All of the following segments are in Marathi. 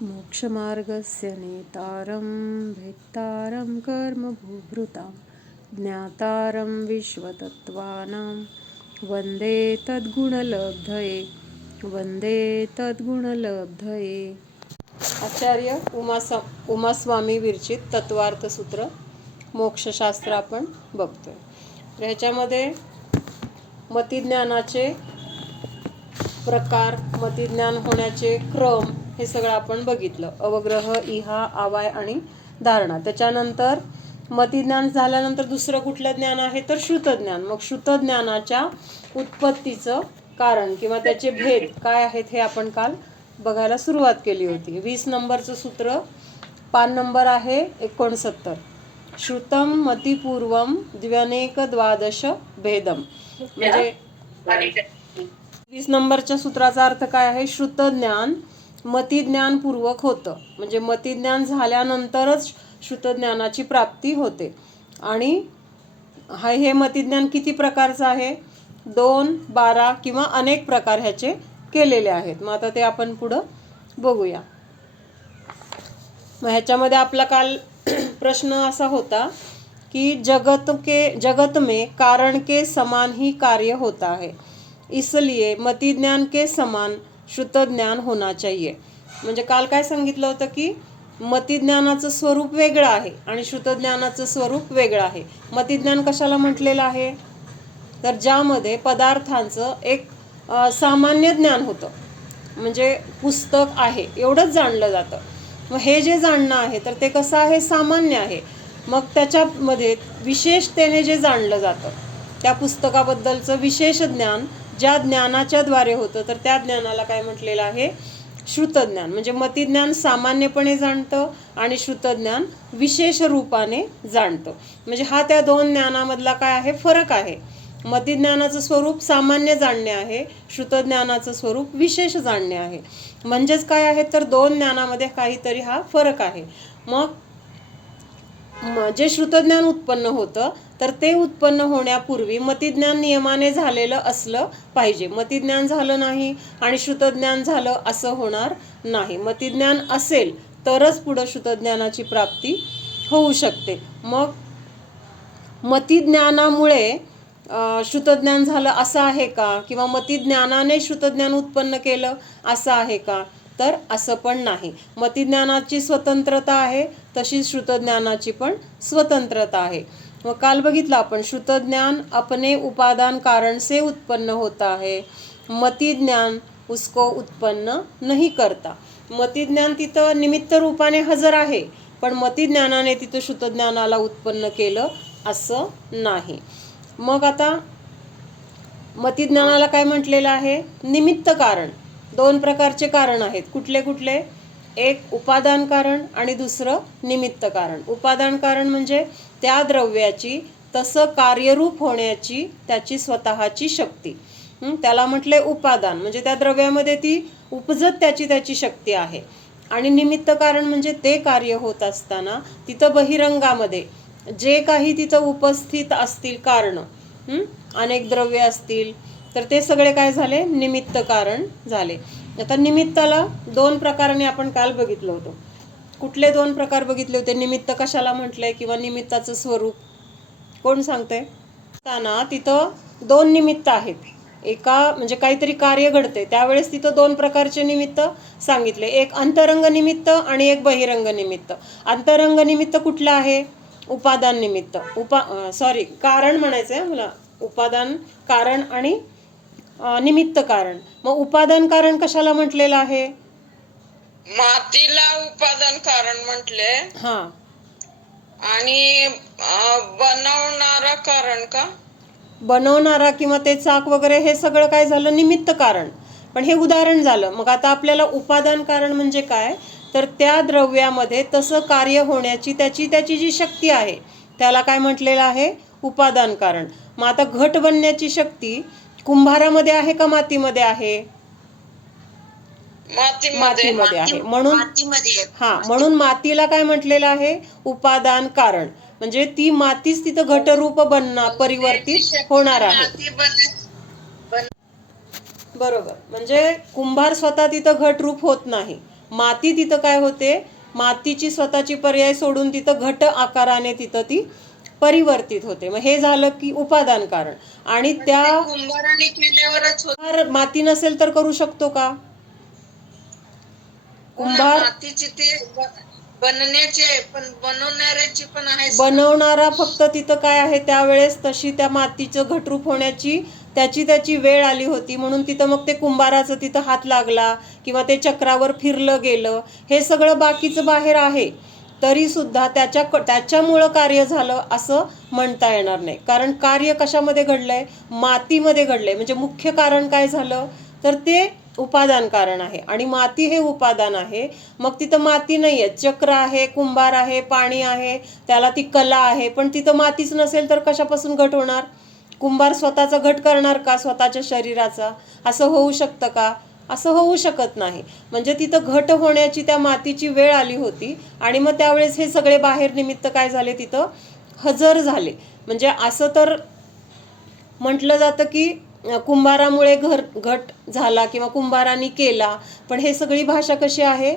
मोक्षमार्गस्य नेतारं भेत्तारं कर्मभूभृतां ज्ञातारं विश्वतत्त्वानां वन्दे तद्गुणलब्धये आचार्य उमास्वामी विरचित तत्वार्थसूत्र मोक्षशास्त्र आपण बघतोय. तर ह्याच्यामध्ये मतिज्ञानाचे प्रकार, मतिज्ञान होण्याचे क्रम हे सगळं आपण बघितलं. अवग्रह, इहा, आवाय आणि धारणा. त्याच्यानंतर मतिज्ञान झाल्यानंतर दुसरं कुठलं ज्ञान आहे तर श्रुतज्ञान. मग श्रुतज्ञानाच्या उत्पत्तीचं कारण किंवा त्याचे भेद काय आहेत हे आपण काल बघायला सुरुवात केली होती. 20 नंबरचं सूत्र, पान नंबर आहे 69. श्रुतम मतिपूर्वम द्व्यनेक द्वादश भेदम. म्हणजे 20 नंबरच्या सूत्राचा अर्थ काय आहे? श्रुतज्ञान मतिज्ञानपूर्वक होतं. म्हणजे मतिज्ञान झाल्यानंतरच श्रुतज्ञानाची प्राप्ती होते. आणि हे मतिज्ञान किती प्रकारचं आहे? 2, 12 किंवा अनेक प्रकार ह्याचे केलेले आहेत. मग आता ते आपण पुढं बघूया. मग ह्याच्यामध्ये आपला काल प्रश्न असा होता की जगत में कारण के समान ही कार्य होता है, इसलिए मतिज्ञान के समान श्रुतज्ञान होना चाहिए. म्हणजे काल काय सांगितलं होतं की मतिज्ञानाचं स्वरूप वेगळं आहे आणि श्रुतज्ञानाचं स्वरूप वेगळं आहे. मतिज्ञान कशाला म्हटलेलं आहे? तर ज्यामध्ये पदार्थांचं एक सामान्य ज्ञान होतं. म्हणजे पुस्तक आहे एवढंच जाणलं जातं. मग हे जे जाणणं आहे तर ते कसं आहे? सामान्य आहे. मग त्याच्यामध्ये विशेषतेने जे जाणलं जातं, त्या पुस्तकाबद्दलचं विशेष ज्ञान ज्या ज्ञानाच्या द्वारे होतं तर त्या ज्ञानाला काय म्हटलेलं आहे? श्रुतज्ञान. म्हणजे मतिज्ञान सामान्यपणे जाणतं आणि श्रुतज्ञान विशेष रूपाने जाणतं. म्हणजे हा त्या दोन ज्ञानामधला काय आहे? फरक आहे. मतिज्ञानाचं स्वरूप सामान्य जाणणे आहे, श्रुतज्ञानाचं स्वरूप विशेष जाणणे आहे. म्हणजेच काय आहे तर दोन ज्ञानामध्ये काहीतरी हा फरक आहे. मग जे श्रुतज्ञान उत्पन्न होतं तर ते उत्पन्न होण्यापूर्वी मतिज्ञान नियमाने झालेलं असलं पाहिजे. मतिज्ञान झालं नाही आणि श्रुतज्ञान झालं असं होणार नाही. मतिज्ञान असेल तरच पुढं श्रुतज्ञानाची प्राप्ती होऊ शकते. मग मतिज्ञानामुळे श्रुतज्ञान झालं असं आहे का? किंवा मतिज्ञानाने श्रुतज्ञान उत्पन्न केलं असं आहे का? तर असं पण नाही. मतिज्ञानाची स्वतंत्रता आहे तशी श्रुतज्ञानाची पण स्वतंत्रता आहे. मग काल बघितलं आपण श्रुतज्ञान अपने उपादान कारण से उत्पन्न होता है, मतिज्ञान उसको उत्पन्न नहीं करता. मतिज्ञान तिथं निमित्त रूपाने हजर आहे पण मतिज्ञानाने तिथं श्रुतज्ञानाला उत्पन्न केलं असं नाही. मग आता मतिज्ञानाला काय म्हटलेलं आहे? निमित्त कारण. 2 प्रकारचे कारण आहेत. कुठले कुठले? एक उपादान कारण आणि दुसरं निमित्त कारण. उपादान कारण म्हणजे त्या द्रव्याची तसं कार्यरूप होण्याची त्याची स्वतःची शक्ती, त्याला म्हटले उपादान. म्हणजे त्या द्रव्यामध्ये ती उपजत त्याची शक्ती आहे. आणि निमित्त कारण म्हणजे ते कार्य होत असताना तिथं बहिरंगामध्ये जे काही तिथं उपस्थित असतील कारण, अनेक द्रव्य असतील तर ते सगळे काय झाले? निमित्त कारण झाले. आता निमित्ताला 2 प्रकाराने आपण काल बघितलं होतं. कुठले 2 प्रकार बघितले होते? निमित्त कशाला म्हटलंय किंवा निमित्ताचं स्वरूप कोण सांगतंय? तिथं 2 निमित्त आहेत. एका म्हणजे काहीतरी कार्य घडते त्यावेळेस तिथं 2 प्रकारचे निमित्त सांगितले. एक अंतरंग निमित्त आणि एक बहिरंग निमित्त. अंतरंग निमित्त कुठलं आहे? उपादान निमित्त. कारण म्हणायचं आहे मला. उपादान कारण आणि निमित्त कारण. मग उपादान कारण कशाला म्हटलेलं आहे? मातीला उपादान कारण म्हटले. हा. आणि बनवणारा कारण का? बनवणारा किंवा ते चाक वगैरे हे सगळं काय झालं? निमित्त कारण. पण हे उदाहरण झालं. मग आता आपल्याला उपादान कारण म्हणजे काय तर त्या द्रव्यामध्ये तसं कार्य होण्याची त्याची जी शक्ती आहे त्याला काय म्हटलेलं आहे? उपादान कारण. मग आता घट बनण्याची शक्ती कुंभारामध्ये आहे का मातीमध्ये आहे? मातीमध्ये आहे. म्हणून मातीला काय म्हटलेलं आहे? उपादान कारण. म्हणजे ती मातीच तिथं घटरूप बनणार, परिवर्तित होणार आहे. बरोबर. म्हणजे कुंभार स्वतः तिथं घटरूप होत नाही माती तिथं काय होते, मातीची स्वतःची पर्याय सोडून तिथं घट आकाराने तिथं ती परिवर्तित होते. मग हे झालं की उपादान कारण. आणि त्या कुंभाराने केल्यावरच माती नसेल तर करू शकतो का कुंभार? मातीची ते बनण्याची आहे, पण बनवणाऱ्याची पण आहे. बनवणारा फक्त तिथं काय आहे, त्यावेळेस तशी त्या मातीचं घटरूप होण्याची त्याची वेळ आली होती, म्हणून तिथं मग ते कुंभाराचं तिथं हात लागला किंवा ते चक्रावर फिरलं गेलं, हे सगळं बाकीचं बाहेर आहे. तरी सुद्धा त्याच्यामुळं कार्य झालं असं म्हणता येणार नाही. कारण कार्य कशामध्ये घडलंय, मातीमध्ये घडलंय. म्हणजे मुख्य कारण काय झालं तर ते उपादान कारण आहे, आणि माती हे उपादान आहे. मग तिथं माती नाही आहे, चक्र आहे, कुंभार आहे, पाणी आहे, त्याला ती कला आहे, पण तिथं मातीच नसेल तर कशापासून घट होणार? कुंभार स्वतःचा घट करणार का स्वतःच्या शरीराचा? असं होऊ शकतं का? असं होऊ शकत नाही. म्हणजे तिथं घट होण्याची त्या मातीची वेळ आली होती, आणि मग त्यावेळेस हे सगळे बाहेर निमित्त काय झाले, तिथं हजर झाले. म्हणजे असं तर म्हटलं जातं की कुंभारामुळे घट झाला किंवा कुंभारांनी केला, पण हे सगळी भाषा कशी आहे,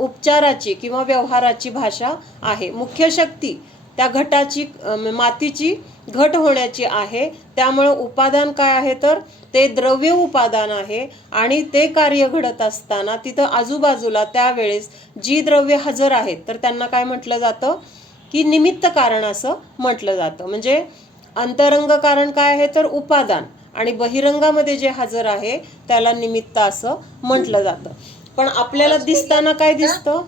उपचाराची किंवा व्यवहाराची भाषा आहे. मुख्य शक्ती त्या घटाची, मातीची घट होण्याची आहे. त्यामुळं उपादान काय आहे तर ते द्रव्य उपादान आहे, आणि ते कार्य घडत असताना तिथं आजूबाजूला त्यावेळेस जी द्रव्य हजर आहेत तर त्यांना काय म्हटलं जातं की निमित्त कारण असं म्हटलं जातं. म्हणजे अंतरंग कारण काय आहे तर उपादान, आणि बहिरंगामध्ये जे हजर आहे त्याला निमित्त असं म्हटलं जातं. पण आपल्याला दिसताना काय दिसतं,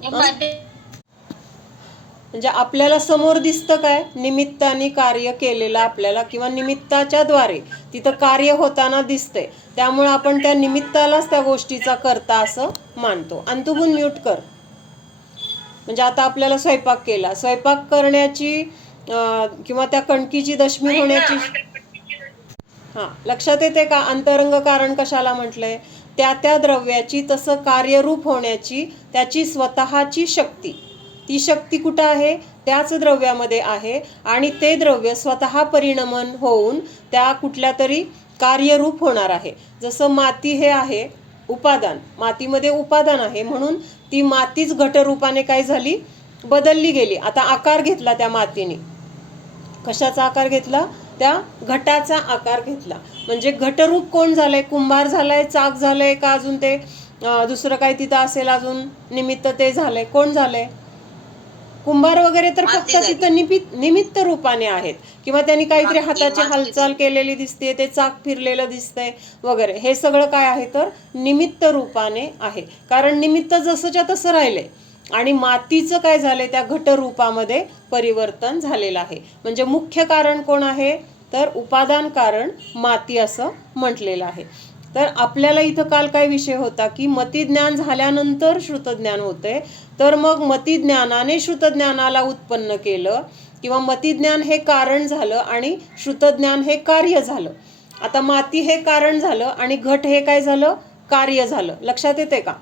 म्हणजे आपल्याला समोर दिसतं काय, निमित्ताने कार्य केलेलं आपल्याला, किंवा निमित्ताच्या द्वारे तिथं कार्य होताना दिसतंय. त्यामुळे आपण त्या निमित्तालाच त्या गोष्टीचा करता असं मानतो. अंतुबून म्यूट कर. म्हणजे आता आपल्याला स्वयंपाक केला, स्वयंपाक करण्याची किंवा त्या कणकीची दशमी होण्याची, लक्षात येते का अंतरंग कारण कशाला म्हटलंय? त्या द्रव्याची तसं कार्यरूप होण्याची त्याची स्वतःची शक्ती, ती शक्ती कुठं आहे, त्याच द्रव्यामध्ये आहे, आणि ते द्रव्य स्वतः परिणमन होऊन त्या कुठल्या तरी कार्यरूप होणार आहे. जसं माती हे आहे उपादान, मातीमध्ये उपादान आहे, म्हणून ती मातीच घटरूपाने काय झाली, बदलली गेली. आता आकार घेतला त्या मातीने, कशाचा आकार घेतला, त्या घटाचा आकार घेतला. म्हणजे घटरूप कोण झालंय, कुंभार झालाय, चाक झालंय, का अजून ते दुसरं काय तिथं असेल अजून निमित्त, ते झालंय, कोण झालंय? कुंभार वगैरे तर फक्त तिथं निमित्त रूपाने आहेत, किंवा त्यांनी काहीतरी हाताची हालचाल केलेली दिसते, ते चाक फिरलेलं दिसतंय वगैरे, हे सगळं काय आहे तर निमित्त रूपाने आहे. कारण निमित्त जसंच्या तसं राहिलंय, आणि मातीचं काय झालंय, त्या घटरूपामध्ये परिवर्तन झालेलं आहे. म्हणजे मुख्य कारण कोण आहे तर उपादान कारण माती असं म्हटलेलं आहे. तर आपल्याला इथं काल काय विषय होता की मतिज्ञान झाल्यानंतर श्रुतज्ञान होते, तर मग मतिज्ञानाने श्रुतज्ञानाला उत्पन्न केलं, किंवा मतिज्ञान हे कारण झालं आणि श्रुतज्ञान हे कार्य झालं. आता माती हे कारण झालं आणि घट हे काय झालं, कार्य झालं. लक्षात येते का?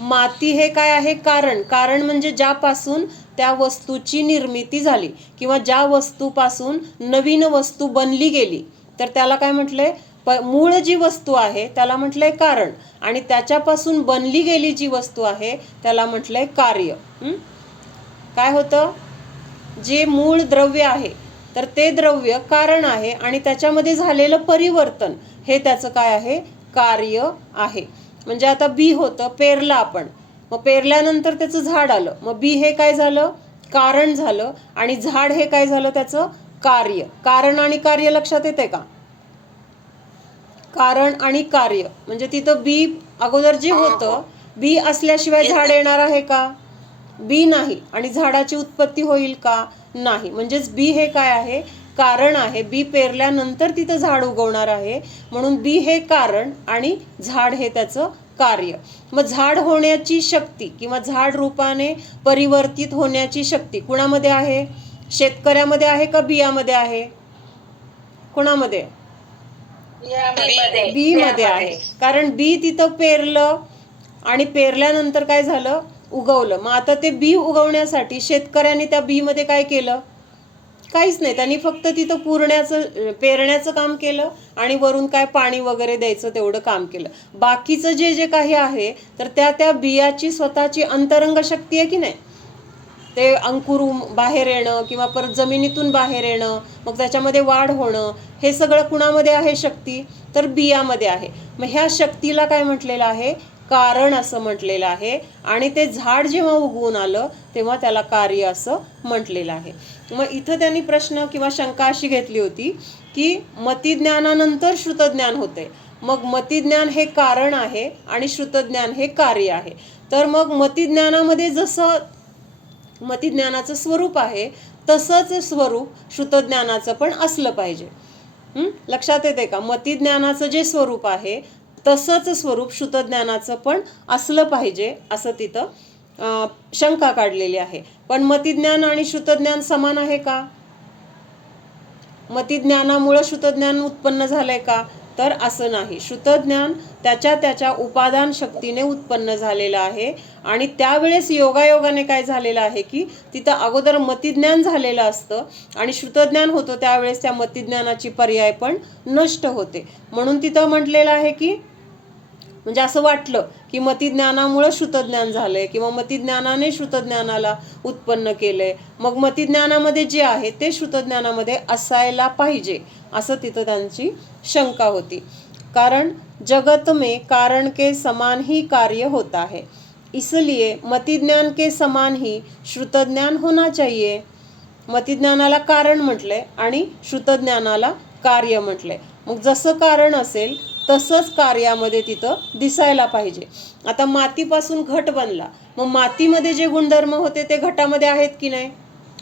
माती हे काय आहे, कारण. कारण म्हणजे ज्यापासून त्या वस्तूची निर्मिती झाली, किंवा ज्या वस्तूपासून नवीन वस्तू बनली गेली, तर त्याला काय म्हटलंय, मूळ जी वस्तू आहे त्याला म्हटलंय कारण, आणि त्याच्यापासून बनली गेली जी वस्तू आहे त्याला म्हटलंय कार्य. काय होतं, जे मूळ द्रव्य आहे तर ते द्रव्य कारण आहे, आणि त्याच्यामध्ये झालेलं परिवर्तन हे त्याचं काय आहे, कार्य आहे. म्हणजे आता बी होतं, पेरलं आपण, मग पेरल्यानंतर त्याचं झाड आलं, मग बी हे काय झालं, कारण झालं, आणि झाड हे काय झालं, त्याचं कार्य. कारण आणि कार्य लक्षात येते का? कारण आणि कार्य म्हणजे तिथं बी अगोदर जे होतं, बी असल्याशिवाय झाड येणार आहे का? बी नाही. आणि झाडाची उत्पत्ती होईल का? नाही. म्हणजेच बी हे काय आहे, कारण आहे. बी पेरल्यानंतर तिथं झाड उगवणार आहे, म्हणून बी हे कारण आणि झाड हे त्याचं कार्य. मग झाड होण्याची शक्ती किंवा झाड रूपाने परिवर्तित होण्याची शक्ती कुणामध्ये आहे? शेतकऱ्यामध्ये आहे का बियामध्ये आहे? कुणामध्ये? बी मध्ये आहे. कारण बी तिथं पेरलं आणि पेरल्यानंतर काय झालं, उगवलं. मग आता ते बी उगवण्यासाठी शेतकऱ्याने त्या बी मध्ये काय केलं, काहीच नाही, त्यांनी फक्त तिथं पेरण्याचं काम केलं आणि वरून काय पाणी वगैरे द्यायचं तेवढं काम केलं. बाकीचं जे जे काही आहे तर त्या बियाची स्वतःची अंतरंग शक्ती आहे की नाही, ते अंकुरून बाहेर येणं किंवा परत जमिनीतून बाहेर येणं, मग त्याच्यामध्ये वाढ होणं, हे सगळं कुणामध्ये आहे शक्ती, तर बियामध्ये आहे. मग ह्या शक्तीला काय म्हटलेलं आहे, कारण असं म्हटलेलं आहे. आणि ते झाड जेव्हा उगवून आलं तेव्हा त्याला कार्य असं म्हटलेलं आहे. मग इथं त्यांनी प्रश्न किंवा शंका अशी घेतली होती की मतिज्ञानानंतर श्रुतज्ञान होते, मग मतिज्ञान हे कारण आहे आणि श्रुतज्ञान हे कार्य आहे. तर मग मतिज्ञानामध्ये जसं मतिज्ञानाचं स्वरूप आहे तसंच स्वरूप श्रुतज्ञानाचं पण असलं पाहिजे. लक्षात येते का, मतिज्ञानाचं जे स्वरूप आहे तसंच स्वरूप श्रुतज्ञानाचं पण असलं पाहिजे असं तिथं शंका काढलेली आहे. पण मतिज्ञान आणि श्रुतज्ञान समान आहे का, मतिज्ञानामुळं श्रुतज्ञान उत्पन्न झालंय का, तर असं नाही. श्रुतज्ञान त्याच्या उपादान शक्तीने उत्पन्न झालेलं आहे. आणि त्यावेळेस योगायोगाने काय झालेलं आहे की तिथं अगोदर मतिज्ञान झालेलं असतं आणि श्रुतज्ञान होतं, त्यावेळेस त्या मतिज्ञानाची पर्याय पण नष्ट होते. म्हणून तिथं म्हटलेलं आहे की म्हणजे असं वाटलं की मतिज्ञानामुळं श्रुतज्ञान झालंय किंवा मतिज्ञानाने श्रुतज्ञानाला उत्पन्न केलंय, मग मतिज्ञानामध्ये जे आहे ते श्रुतज्ञानामध्ये असायला पाहिजे असं तिथं त्यांची शंका होती. कारण जगत में कारण के समान ही कार्य होता है, इसलिए मतिज्ञान के समान ही श्रुतज्ञान होना चाहिए. मतिज्ञानाला कारण म्हटलंय आणि श्रुतज्ञानाला कार्य म्हटलंय. मग जसं कारण असेल तसंच कार्यामध्ये तिथं दिसायला पाहिजे. आता मातीपासून घट बनला, मग मातीमध्ये जे गुणधर्म होते ते घटामध्ये आहेत की नाही,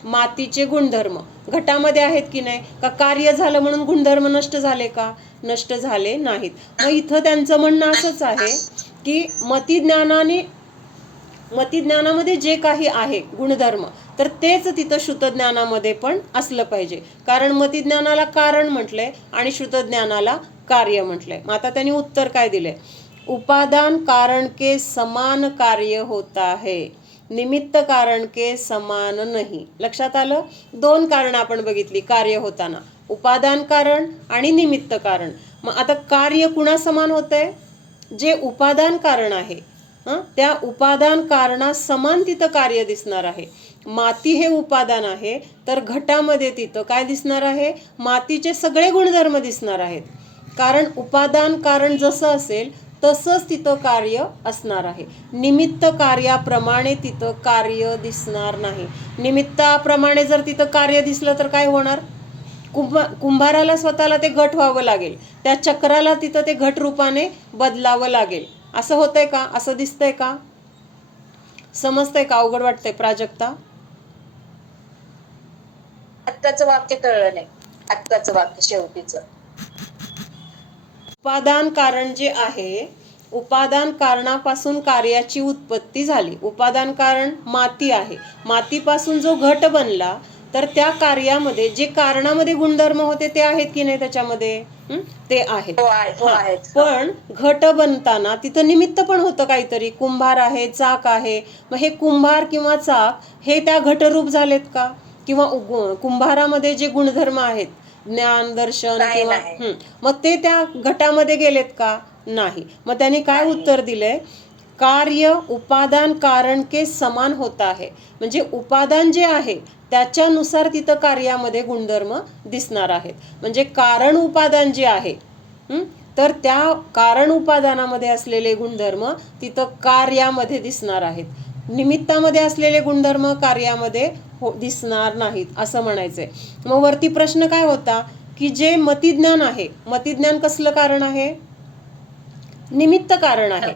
मातीचे गुणधर्म घटामध्ये आहेत की नाही, का कार्य झालं म्हणून गुणधर्म नष्ट झाले का, नष्ट झाले नाहीत. मग इथं त्यांचं म्हणणं असंच आहे की मतिज्ञानामध्ये जे काही आहे गुणधर्म तर तेच तिथं श्रुतज्ञानामध्ये पण असलं पाहिजे. कारण मतिज्ञानाला कारण म्हटलंय आणि श्रुतज्ञानाला कार्य म्हटलंय. मग आता त्यांनी उत्तर काय दिलंय, उपादान कारण के समान कार्य होता है, निमित्त कारण के समान नाही. लक्षात आलं, दोन कारण आपण बघितली कार्य होताना, उपादान कारण आणि निमित्त कारण. मग आता कार्य कुणा समान होतंय, जे उपादान कारण आहे त्या उपादान कारणा समान तिथं कार्य दिसणार आहे. माती हे उपादान आहे तर घटामध्ये तिथं काय दिसणार आहे, मातीचे सगळे गुणधर्म दिसणार आहेत. कारण उपादान कारण जसं असेल तसंच तिथं कार्य असणार आहे. निमित्त कार्याप्रमाणे तिथं कार्य दिसणार नाही. निमित्ताप्रमाणे जर तिथं कार्य दिसलं तर काय होणार, कुंभाराला स्वतःला ते घट व्हावं लागेल, त्या चक्राला तिथं ते घट रूपाने बदलावं लागेल. असं होतंय का, असं दिसतंय का, समजतंय का, अवघड वाटतंय प्राजक्ता? आत्ताचं वाक्य कळलं नाही, आत्ताचं वाक्य शेवटीचं. उपादान कारण जे आहे, उपादान कारणापासून कार्याची उत्पत्ती झाली. उपादान कारण माती आहे, मातीपासून जो घट बनला तर त्या कार्यामध्ये जे कारणामध्ये गुणधर्म होते ते आहेत की नाही त्याच्यामध्ये, ते आहेत. पण घट बनताना तिथं निमित्त पण होतं काहीतरी, कुंभार आहे, चाक आहे. मग हे कुंभार किंवा चाक हे त्या घटरूप झालेत का, किंवा कुंभारामध्ये जे गुणधर्म आहेत ज्ञान दर्शन किंवा मग ते त्या घटामध्ये गेलेत का, नाही. मग त्यांनी काय उत्तर दिलंय, कार्य उपादान कारण के समान होता है, म्हणजे उपादान जे आहे त्याच्यानुसार तिथं कार्यामध्ये गुणधर्म दिसणार आहेत. म्हणजे कारण उपादान जे आहे तर त्या कारण उपादानामध्ये असलेले गुणधर्म तिथं कार्यामध्ये दिसणार आहेत. निमित्तामध्ये असलेले गुणधर्म कार्यामध्ये दिसणार नाहीत असं म्हणायचंय. मग वरती प्रश्न काय होता की जे मतिज्ञान आहे, मतिज्ञान कसलं कारण आहे, निमित्त कारण आहे.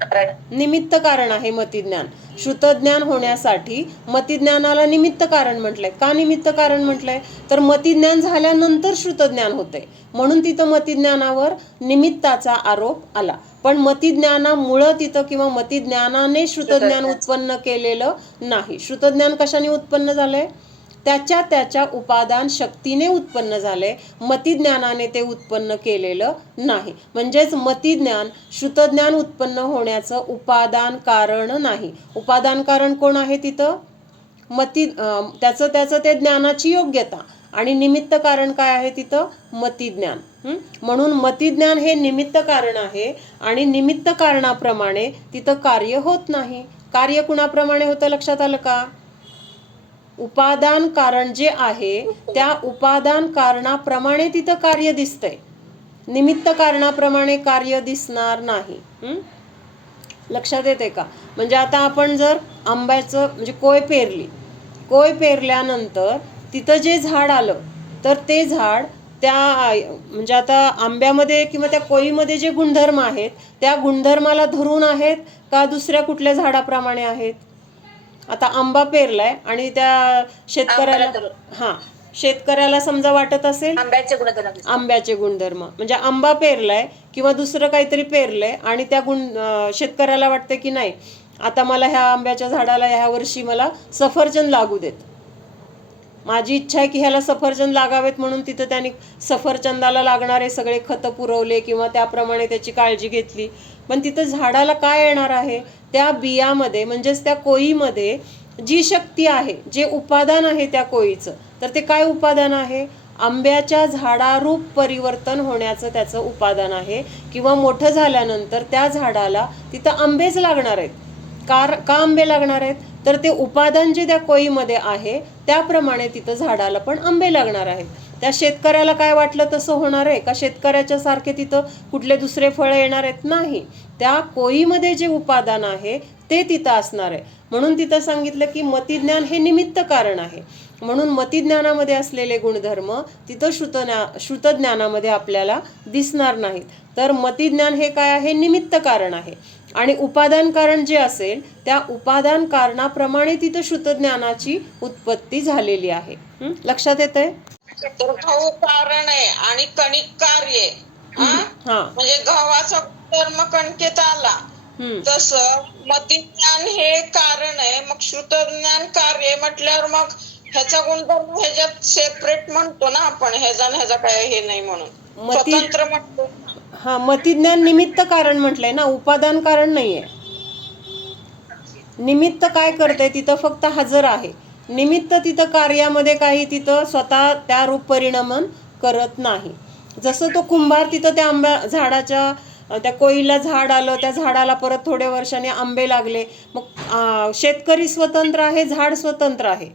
निमित्त कारण आहे मतिज्ञान. श्रुतज्ञान होण्यासाठी मतिज्ञानाला निमित्त कारण म्हटलंय. का निमित्त कारण म्हटलंय, तर मतिज्ञान झाल्यानंतर श्रुतज्ञान होतंय, म्हणून तिथं मतिज्ञानावर निमित्ताचा आरोप आला. पण मतिज्ञानामुळं तिथं किंवा मतिज्ञानाने श्रुतज्ञान उत्पन्न केलेलं नाही. श्रुतज्ञान कशाने उत्पन्न झालंय, त्याच्या उपादान शक्तीने उत्पन्न झाले, मतिज्ञानाने ते उत्पन्न केलेलं नाही. म्हणजेच मतिज्ञान श्रुतज्ञान उत्पन्न होण्याचं उपादान कारण नाही. उपादान कारण कोण आहे तिथं, त्याचं ते ज्ञानाची योग्यता आणि निमित्त कारण काय आहे तिथं मतिज्ञान. म्हणून मतिज्ञान हे निमित्त कारण आहे आणि निमित्त कारणाप्रमाणे तिथं कार्य होत नाही. कार्य कुणाप्रमाणे होतं लक्षात आलं का? उपादान कारण जे आहे त्या उपादान कारणाप्रमाणे तिथं कार्य दिसतंय, निमित्त कारणाप्रमाणे कार्य दिसणार नाही. लक्षात येते का? म्हणजे आता आपण जर आंब्याचं म्हणजे कोय पेरली, कोय पेरल्यानंतर तिथं जे झाड आलं तर ते झाड त्या म्हणजे आता आंब्यामध्ये किंवा त्या कोयीमध्ये जे गुणधर्म आहेत त्या गुणधर्माला धरून आहेत का दुसऱ्या कुठल्या झाडाप्रमाणे आहेत? आता आंबा पेरलाय आणि त्या शेतकऱ्याला शेतकऱ्याला समजा वाटत असेल आंब्याचे गुणधर्म म्हणजे आंबा पेरलाय किंवा दुसरं काहीतरी पेरलंय आणि त्या शेतकऱ्याला वाटतं की नाही आता मला ह्या आंब्याच्या झाडाला ह्या वर्षी मला सफरचंद लागू देत, माझी इच्छा आहे की ह्याला सफरचंद लागावेत, म्हणून तिथं त्यांनी सफरचंदाला लागणारे सगळे खतं पुरवले किंवा त्याप्रमाणे त्याची काळजी घेतली. पण तिथं झाडाला काय येणार आहे? त्या बियामध्ये म्हणजेच त्या कोयीमध्ये जी शक्ती आहे, जे उपादान आहे त्या कोयीचं, तर ते काय उपादान आहे? आंब्याच्या झाडारूप परिवर्तन होण्याचं त्याचं उपादान आहे किंवा मोठं झाल्यानंतर त्या झाडाला तिथं आंबेच लागणार आहेत. का आंबे लागणार आहेत? तर ते उपादान जे त्या कोयीमध्ये आहे त्याप्रमाणे तिथं झाडाला पण आंबे लागणार आहेत. त्या शेतकऱ्याला काय वाटलं तसं होणार आहे का? शेतकऱ्याच्या सारखे तिथं कुठले दुसरे फळं येणार आहेत? नाही. त्या कोयीमध्ये जे उपादान आहे ते तिथं असणार आहे. म्हणून तिथं सांगितलं की मतिज्ञान हे निमित्त कारण आहे. म्हणून मतिज्ञानामध्ये असलेले गुणधर्म तिथं श्रुतज्ञानामध्ये आपल्याला दिसणार नाहीत. तर मतिज्ञान हे काय आहे? निमित्त कारण आहे. आणि उपादान कारण जे असेल त्या उपादान कारणाप्रमाणे तिथं श्रुतज्ञानाची उत्पत्ती झालेली आहे. लक्षात येतंय? तर गहू कारण आहे आणि कणिक कार्य आहे. म्हणजे गव्हाचा गुणधर्म कणकेत आला तसं मतिज्ञान हे कारण आहे, मग श्रुतज्ञान कार्य म्हटल्यावर मग ह्याचा गुणधर्म ह्याच्यात सेपरेट म्हणतो ना आपण, ह्याचा काय हे नाही म्हणून स्वतंत्र म्हणतो. मतिज्ञान निमित्त कारण म्हटलंय ना, उपादान कारण नाहीये. निमित्त काय करते तिथं? फक्त हजर आहे. निमित्त तिथं कार्यामध्ये काही तिथं स्वतः त्या रूप परिणमन करत नाही. जसं तो कुंभार तिथं त्या आंब्या झाडाच्या त्या कोयीला झाड आलं, त्या झाडाला परत थोड्या वर्षाने आंबे लागले. मग शेतकरी स्वतंत्र आहे, झाड स्वतंत्र आहे.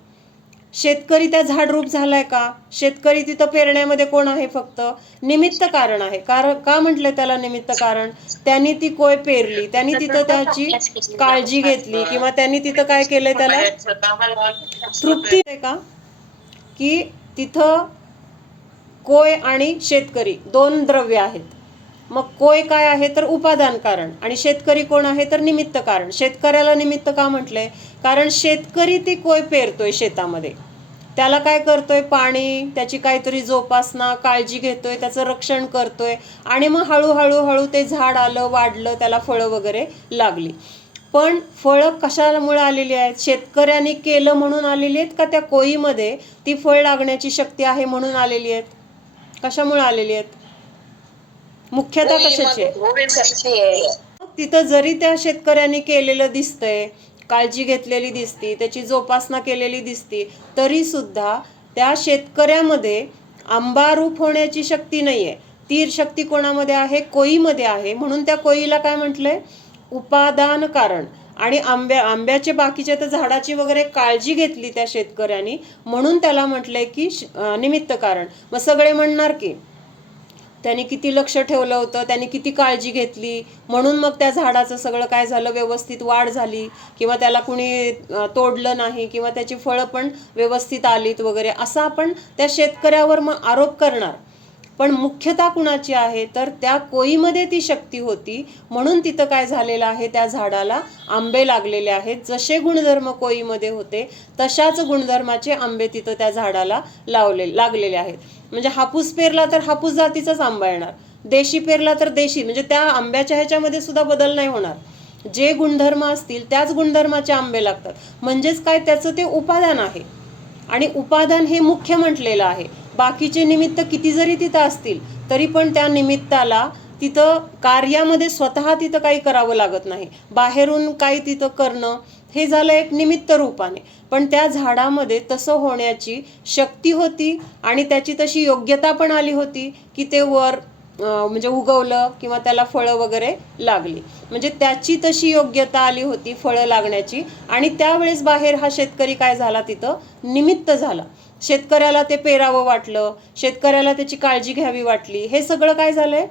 शेतकरी त्या झाडरूप झालाय का? शेतकरी तिथं पेरण्यामध्ये कोण आहे? फक्त निमित्त कारण आहे. कारण का म्हटलंय त्याला निमित्त कारण? त्यांनी ती कोय पेरली, त्यांनी तिथं त्याची काळजी घेतली किंवा त्यांनी तिथं काय केलंय त्याला तृप्ती आहे का? की तिथं कोय आणि शेतकरी दोन द्रव्य आहेत. मग कोय काय आहे? तर उपादान कारण आणि शेतकरी कोण आहे? तर निमित्त कारण. शेतकऱ्याला निमित्त का म्हटलंय? कारण शेतकरी ती कोय पेरतोय शेतामध्ये, त्याला काय करतोय? पाणी, त्याची काहीतरी जोपासना, काळजी घेतोय, त्याचं रक्षण करतोय आणि मग हळूहळू ते झाड आलं, वाढलं, त्याला फळं वगैरे लागली. पण फळं कशामुळे आलेली आहेत? शेतकऱ्यांनी केलं म्हणून आलेली आहेत का त्या कोयीमध्ये ती फळ लागण्याची शक्ती आहे म्हणून आलेली आहेत? कशामुळे आलेली आहेत? मुख्यतः कशाची आहे? तिथं जरी त्या शेतकऱ्यांनी केलेलं दिसतंय, काळजी घेतलेली दिसती, त्याची जोपासना केलेली दिसती, तरी सुद्धा त्या शेतकऱ्यामध्ये आंबारूप होण्याची शक्ती नाहीये. ती शक्ती कोणामध्ये आहे? कोयीमध्ये आहे. म्हणून त्या कोयीला काय म्हटलंय? उपादान कारण. आणि आंब्याचे बाकीच्या तर झाडाची वगैरे काळजी घेतली त्या शेतकऱ्यांनी, म्हणून त्याला म्हटलंय की निमित्त कारण. मग सगळे म्हणणार की त्यांनी किती लक्ष ठेवलं होतं, त्यांनी किती काळजी घेतली, म्हणून मग त्या झाडाचं सगळं काय झालं? व्यवस्थित वाढ झाली किंवा त्याला कुणी तोडलं नाही किंवा त्याची फळं पण व्यवस्थित आलीत वगैरे, असं आपण त्या शेतकऱ्यावर मग आरोप करणार. पण मुख्यतः कुणाची आहे? तर त्या कोयीमध्ये ती शक्ती होती म्हणून तिथं काय झालेलं आहे? त्या झाडाला आंबे लागलेले आहेत. जसे गुणधर्म कोयीमध्ये होते तशाच गुणधर्माचे आंबे तिथं त्या झाडाला लागलेले आहेत. म्हणजे हापूस पेरला तर हापूस जातीचाच आंबा येणार, देशी पेरला तर देशी, म्हणजे त्या आंब्याच्या ह्याच्यामध्ये सुद्धा बदल नाही होणार. जे गुणधर्म असतील त्याच गुणधर्माचे आंबे लागतात. म्हणजेच काय? त्याचं ते उपादान आहे आणि उपादान हे मुख्य म्हटलेलं आहे. बाकीचे निमित्त किती जरी तिथं असतील तरी पण त्या निमित्ताला तिथं कार्यामध्ये स्वतः तिथं काही करावं लागत नाही. बाहेरून काही तिथं करणं हे झालं एक निमित्त रूपाने. पण त्या झाडामध्ये तसं होण्याची शक्ती होती आणि त्याची तशी योग्यता पण आली होती की ते वर म्हणजे उगवलं किंवा त्याला फळं वगैरे लागली. म्हणजे त्याची तशी योग्यता आली होती फळं लागण्याची. आणि त्यावेळेस बाहेर हा शेतकरी काय झाला, तिथं निमित्त झाला. शेतकऱ्याला ते पेरावं वाटलं, शेतकऱ्याला त्याची काळजी घ्यावी वाटली. हे सगळं काय झालंय,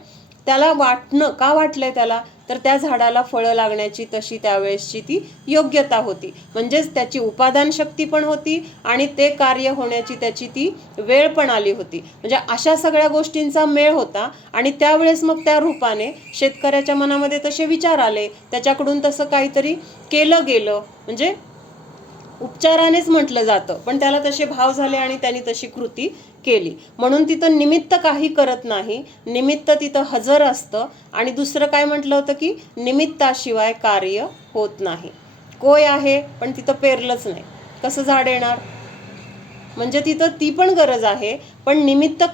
त्याला वाटणं का वाटलंय त्याला, तर त्या झाडाला फळं लागण्याची तशी त्यावेळेसची ती योग्यता होती. म्हणजेच त्याची उपादान शक्ती पण होती आणि ते कार्य होण्याची त्याची ती वेळ पण आली होती. म्हणजे अशा सगळ्या गोष्टींचा मेळ होता. आणि त्यावेळेस मग त्या रूपाने शेतकऱ्याच्या मनामध्ये तसे विचार आले, त्याच्याकडून तसं काहीतरी केलं गेलं. म्हणजे उपचारानेच म्हटलं जातं, पण त्याला तसे भाव झाले आणि त्यांनी तशी कृती केली. म्हणून तिथं निमित्त काही करत नाही, निमित्त तिथं हजर असतं. आणि दुसरं काय म्हटलं होतं की निमित्ताशिवाय कार्य होत नाही. कोय आहे पण तिथं पेरलंच नाही, कसं झाड येणार. म्हणजे तिथं ती पण गरज आहे, पण निमित्त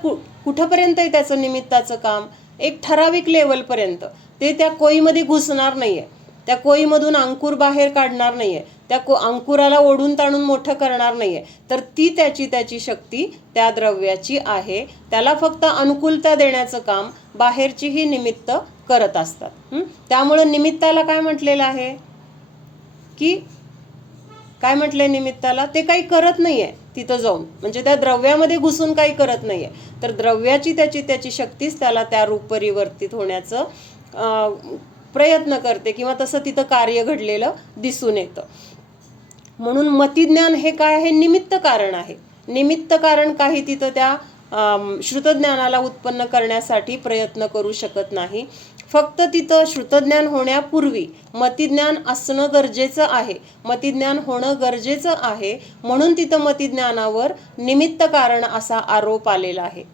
कुठंपर्यंत आहे त्याचं निमित्ताचं काम, एक ठराविक लेवलपर्यंत. ते त्या कोईमध्ये घुसणार नाहीये, त्या कोईमधून अंकुर बाहेर काढणार नाहीये, त्या अंकुराला ओढून ताणून मोठं करणार नाहीये. तर ती त्याची शक्ती त्या द्रव्याची आहे. त्याला फक्त अनुकूलता देण्याचं काम बाहेरचीही निमित्त करत असतात. त्यामुळं निमित्ताला काय म्हटलेलं आहे की, काय म्हटलंय निमित्ताला, ते काही करत नाहीये तिथं जाऊन, म्हणजे त्या द्रव्यामध्ये घुसून काही करत नाहीये. तर द्रव्याची त्याची शक्तीच त्याला त्या रूप परिवर्तित होण्याचं प्रयत्न करते किंवा तसं तिथं कार्य घडलेलं दिसून येतं. म्हणून मतिज्ञान हे काय आहे, निमित्त कारण आहे. निमित्त कारण काही तिथं त्या श्रुतज्ञानाला उत्पन्न करण्यासाठी प्रयत्न करू शकत नाही. फक्त तिथं श्रुतज्ञान होण्यापूर्वी मतिज्ञान असणं गरजेचं आहे, मतिज्ञान होणं गरजेचं आहे. म्हणून तिथं मतिज्ञानावर निमित्त कारण असा आरोप आलेला आहे.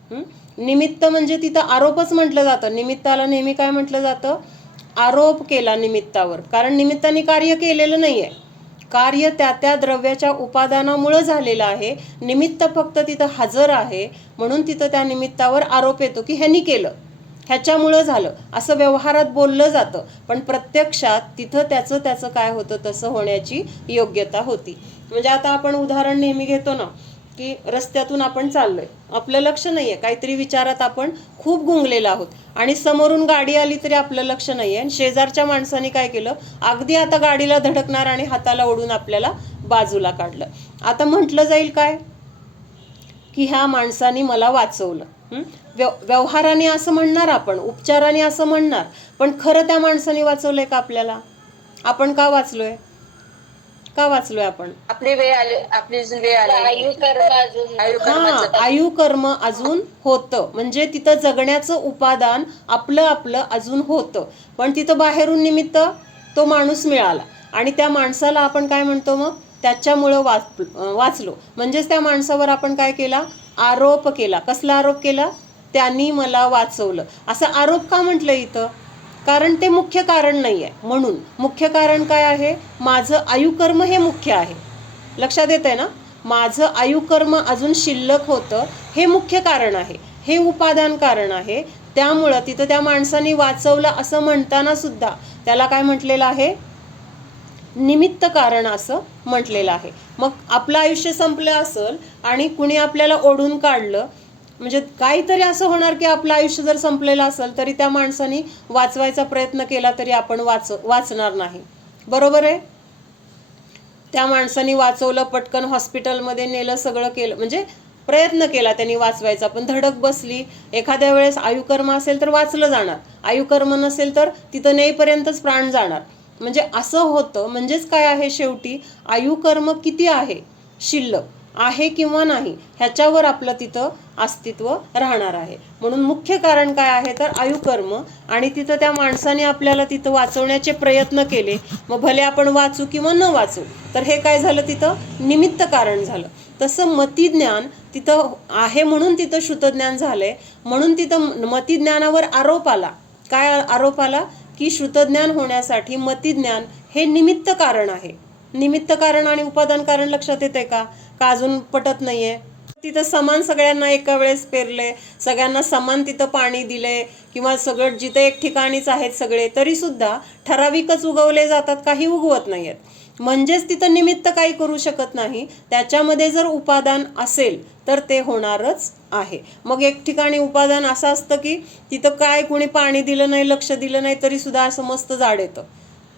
निमित्त म्हणजे तिथं आरोपच म्हटलं जातं. निमित्ताला नेहमी काय म्हटलं जातं, आरोप केला निमित्तावर. कारण निमित्ताने कार्य केलेलं नाहीये, कार्य त्या द्रव्याच्या उपादानामुळं झालेलं आहे. निमित्त फक्त तिथं हजर आहे. म्हणून तिथं त्या निमित्तावर आरोप येतो की ह्यांनी केलं, ह्याच्यामुळं झालं, असं व्यवहारात बोललं जातं. पण प्रत्यक्षात तिथं त्याचं काय होतं, तसं होण्याची योग्यता होती. म्हणजे आता आपण उदाहरण नेहमी घेतो ना, की रस्त्यातून आपण चाललोय, आपलं लक्ष नाहीये, काहीतरी विचारात आपण खूप गुंगलेलो आहोत आणि समोरून गाडी आली तरी आपलं लक्ष नाहीये. आणि शेजारच्या माणसाने काय केलं, अगदी आता गाडीला धडकणार आणि हाताला ओढून आपल्याला बाजूला काढलं. आता म्हटलं जाईल काय की ह्या माणसाने मला वाचवलं. व्यवहाराने असं म्हणणार आपण, उपचाराने असं म्हणणार, पण खरं त्या माणसाने वाचवलंय का आपल्याला? आपण का वाचलोय, का वाचलोय आपण? आपली वेळ आली, आपली वेळ आली, आयु कर्म अजून होतं. म्हणजे तिथं जगण्याचं उपादान आपलं अजून होतं. पण तिथं बाहेरून निमित्त तो माणूस मिळाला आणि त्या माणसाला आपण काय म्हणतो, मग त्याच्यामुळं वाचलो. म्हणजेच त्या माणसावर आपण काय केला, आरोप केला. कसला आरोप केला, त्यांनी मला वाचवलं. असा आरोप का म्हटलं इथं, कारण ते मुख्य कारण नाही आहे. म्हणून मुख्य कारण काय आहे, माझं आयुकर्म हे मुख्य आहे. लक्षात येत आहे ना, माझं आयुकर्म अजून शिल्लक होतं, हे मुख्य कारण आहे, हे उपादान कारण आहे. त्यामुळं तिथं त्या माणसाने वाचवलं असं म्हणताना सुद्धा त्याला काय म्हटलेलं आहे, निमित्त कारण असं म्हटलेलं आहे. मग आपलं आयुष्य संपलं असेल आणि कुणी आपल्याला ओढून काढलं, म्हणजे काहीतरी असं होणार की आपलं आयुष्य जर संपलेलं असेल तरी त्या माणसाने वाचवायचा प्रयत्न केला तरी आपण वाचणार नाही. बरोबर आहे. त्या माणसाने वाचवलं, पटकन हॉस्पिटलमध्ये नेलं, सगळं केलं, म्हणजे प्रयत्न केला त्यांनी वाचवायचा, पण धडक बसली. एखाद्या वेळेस आयुकर्म असेल तर वाचलं जाणार, आयुकर्म नसेल तर तिथं नेईपर्यंतच प्राण जाणार. म्हणजे असं होतं. म्हणजेच काय आहे, शेवटी आयुकर्म किती आहे, शिल्लक आहे किंवा नाही, ह्याच्यावर आपलं तिथं अस्तित्व राहणार आहे. म्हणून मुख्य कारण काय आहे तर आयुकर्म. आणि तिथं त्या माणसाने आपल्याला तिथं वाचवण्याचे प्रयत्न केले, मग भले आपण वाचू किंवा न वाचू, तर हे काय झालं, तिथं निमित्त कारण झालं. तसं मतिज्ञान तिथं आहे म्हणून तिथं श्रुतज्ञान झालंय. म्हणून तिथं मतिज्ञानावर आरोप आला. काय आरोप आला की श्रुतज्ञान होण्यासाठी मतिज्ञान हे निमित्त कारण आहे. निमित्त कारण आणि उपादान कारण लक्षात येते का अजून पटत नाहीये? तिथं समान सगळ्यांना एका वेळेस पेरले, सगळ्यांना समान तिथं पाणी दिले किंवा सगळं जिथं एक ठिकाणीच आहेत सगळे, तरी सुद्धा ठराविकच उगवले जातात, काही उगवत नाहीयेत. म्हणजेच तिथं निमित्त काही करू शकत नाही. त्याच्यामध्ये जर उपादान असेल तर ते होणारच आहे. मग एक ठिकाणी उपादान असं असतं की तिथं काय कोणी पाणी दिलं नाही, लक्ष दिलं नाही, तरी सुद्धा असं मस्त झाड येतं.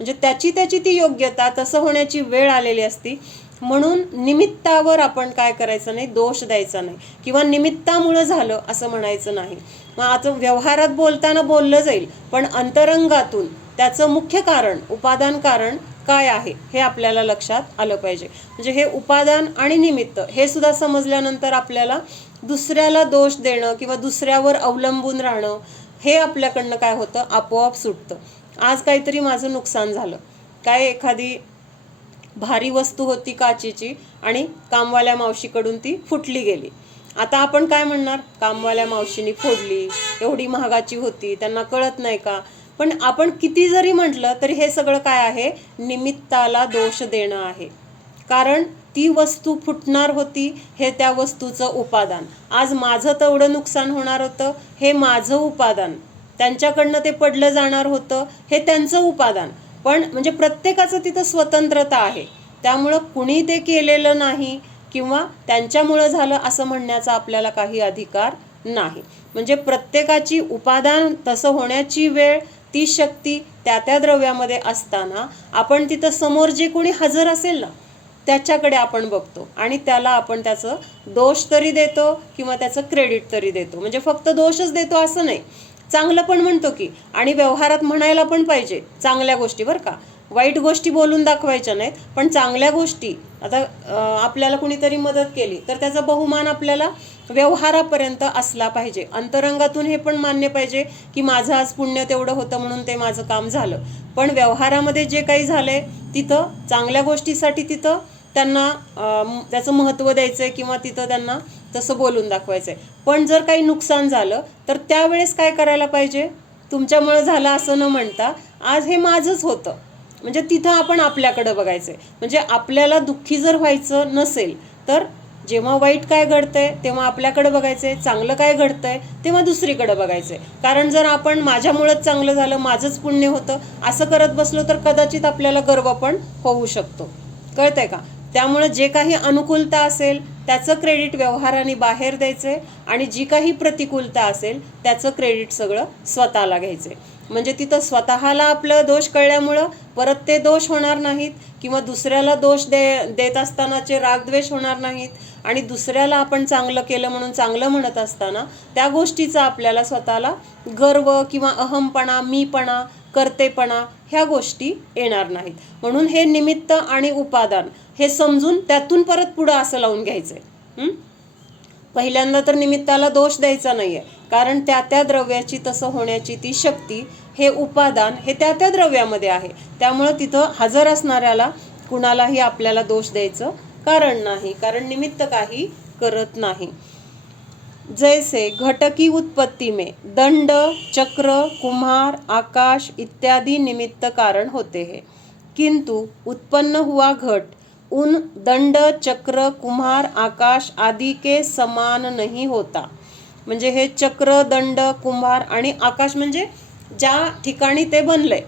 म्हणजे त्याची ती योग्यता, तसं होण्याची वेळ आलेली असती. म्हणून निमित्तावर आपण काय करायचं नाही, दोष द्यायचा नाही, किंवा निमित्तामुळं झालं असं म्हणायचं नाही. मग आता व्यवहारात बोलताना बोललं जाईल, पण अंतरंगातून त्याचं मुख्य कारण, उपादान कारण काय आहे हे आपल्याला लक्षात आलं पाहिजे. म्हणजे हे उपादान आणि निमित्त हे सुद्धा समजल्यानंतर आपल्याला दुसऱ्याला दोष देणं किंवा दुसऱ्यावर अवलंबून राहणं हे आपल्याकडनं काय होतं, आपोआप सुटतं. आज काहीतरी माझं नुकसान झालं, काय एखादी भारी वस्तू होती काचेची आणि कामवाल्या मावशीकडून ती फुटली गेली. आता आपण काय म्हणणार, कामवाल्या मावशीने फोडली, एवढी महागाची होती, त्यांना कळत नाही का? पण आपण किती जरी म्हटलं तरी हे सगळं काय आहे, निमित्ताला दोष देणं आहे. कारण ती वस्तू फुटणार होती हे त्या वस्तूचं उपादान. आज माझं तेवढं नुकसान होणार होतं हे माझं उपादान. त्यांच्याकडनं ते पडलं जाणार होतं हे त्यांचं उपादान. पण म्हणजे प्रत्येकाचं तिथं स्वतंत्रता आहे. त्यामुळं कुणी ते केलेलं नाही किंवा त्यांच्यामुळं झालं असं म्हणण्याचा आपल्याला काही अधिकार नाही. म्हणजे प्रत्येकाची उपादान तसं होण्याची वेळ, ती शक्ती त्या द्रव्यामध्ये असताना आपण तिथं समोर जे कोणी हजर असेल ना त्याच्याकडे आपण बघतो आणि त्याला आपण त्याचं दोष तरी देतो किंवा त्याचं क्रेडिट तरी देतो. म्हणजे फक्त दोषच देतो असं नाही, चांगलं पण म्हणतो की. आणि व्यवहारात म्हणायला पण पाहिजे चांगल्या गोष्टी, बरं का, वाईट गोष्टी बोलून दाखवायच्या नाहीत, पण चांगल्या गोष्टी. आता आपल्याला कुणीतरी मदत केली तर त्याचा बहुमान आपल्याला व्यवहारापर्यंत असला पाहिजे. अंतरंगातून हे पण मान्य पाहिजे की माझं आज पुण्य तेवढं होतं म्हणून ते माझं काम झालं. पण व्यवहारामध्ये जे काही झालंय तिथं चांगल्या गोष्टीसाठी तिथं त्यांना त्याचं महत्त्व द्यायचंय किंवा तिथं त्यांना तसं बोलून दाखवायचंय. पण जर काही नुकसान झालं तर त्यावेळेस काय करायला पाहिजे, तुमच्यामुळे झालं असं न म्हणता आज हे माझंच होतं. म्हणजे तिथं आपण आपल्याकडं बघायचंय. म्हणजे आपल्याला दुःखी जर व्हायचं नसेल तर जेव्हा वाईट काय घडतंय तेव्हा आपल्याकडे बघायचंय, चांगलं काय घडतंय तेव्हा दुसरीकडे बघायचंय. कारण जर आपण माझ्यामुळेच चांगलं झालं, माझंच पुण्य होतं असं करत बसलो तर कदाचित आपल्याला गर्व पण होऊ शकतो. कळतंय का? त्यामुळे जे काही अनुकूलता असेल त्याचं क्रेडिट व्यवहाराने बाहेर द्यायचंय आणि जी काही प्रतिकूलता असेल त्याचं क्रेडिट सगळं स्वतःला घ्यायचंय. म्हणजे तिथं स्वतःला आपलं दोष कळल्यामुळं परत ते दोष होणार नाहीत किंवा दुसऱ्याला दोष देत असतानाचे रागद्वेष होणार नाहीत. आणि दुसऱ्याला आपण चांगलं केलं म्हणून चांगलं म्हणत असताना त्या गोष्टीचा आपल्याला स्वतःला गर्व किंवा अहमपणा, मीपणा, करतेपणा ह्या गोष्टी येणार नाहीत. म्हणून हे निमित्त आणि उपादान हे समजून त्यातून परत पुढं असं लावून घ्यायचंय. पहिल्यांदा तर निमित्ताला दोष द्यायचा नाहीये, कारण त्या द्रव्याची तसं होण्याची ती शक्ती, हे उपादान हे त्या द्रव्यामध्ये आहे. त्यामुळं तिथं हजर असणाऱ्याला कुणालाही आपल्याला दोष द्यायचं कारण नाही, कारण निमित्त काही करत नाही. जैसे घटकी उत्पत्ति में दंड, चक्र, कुम्हार, आकाश इत्यादि निमित्त कारण होते हैं, किंतु उत्पन्न हुआ घट उन दंड, चक्र, कुम्हार, आकाश आदि के समान नहीं होता. म्हणजे हे चक्र, दंड, कुंभार आणि आकाश म्हणजे ज्या ठिकाणी ते बनलंय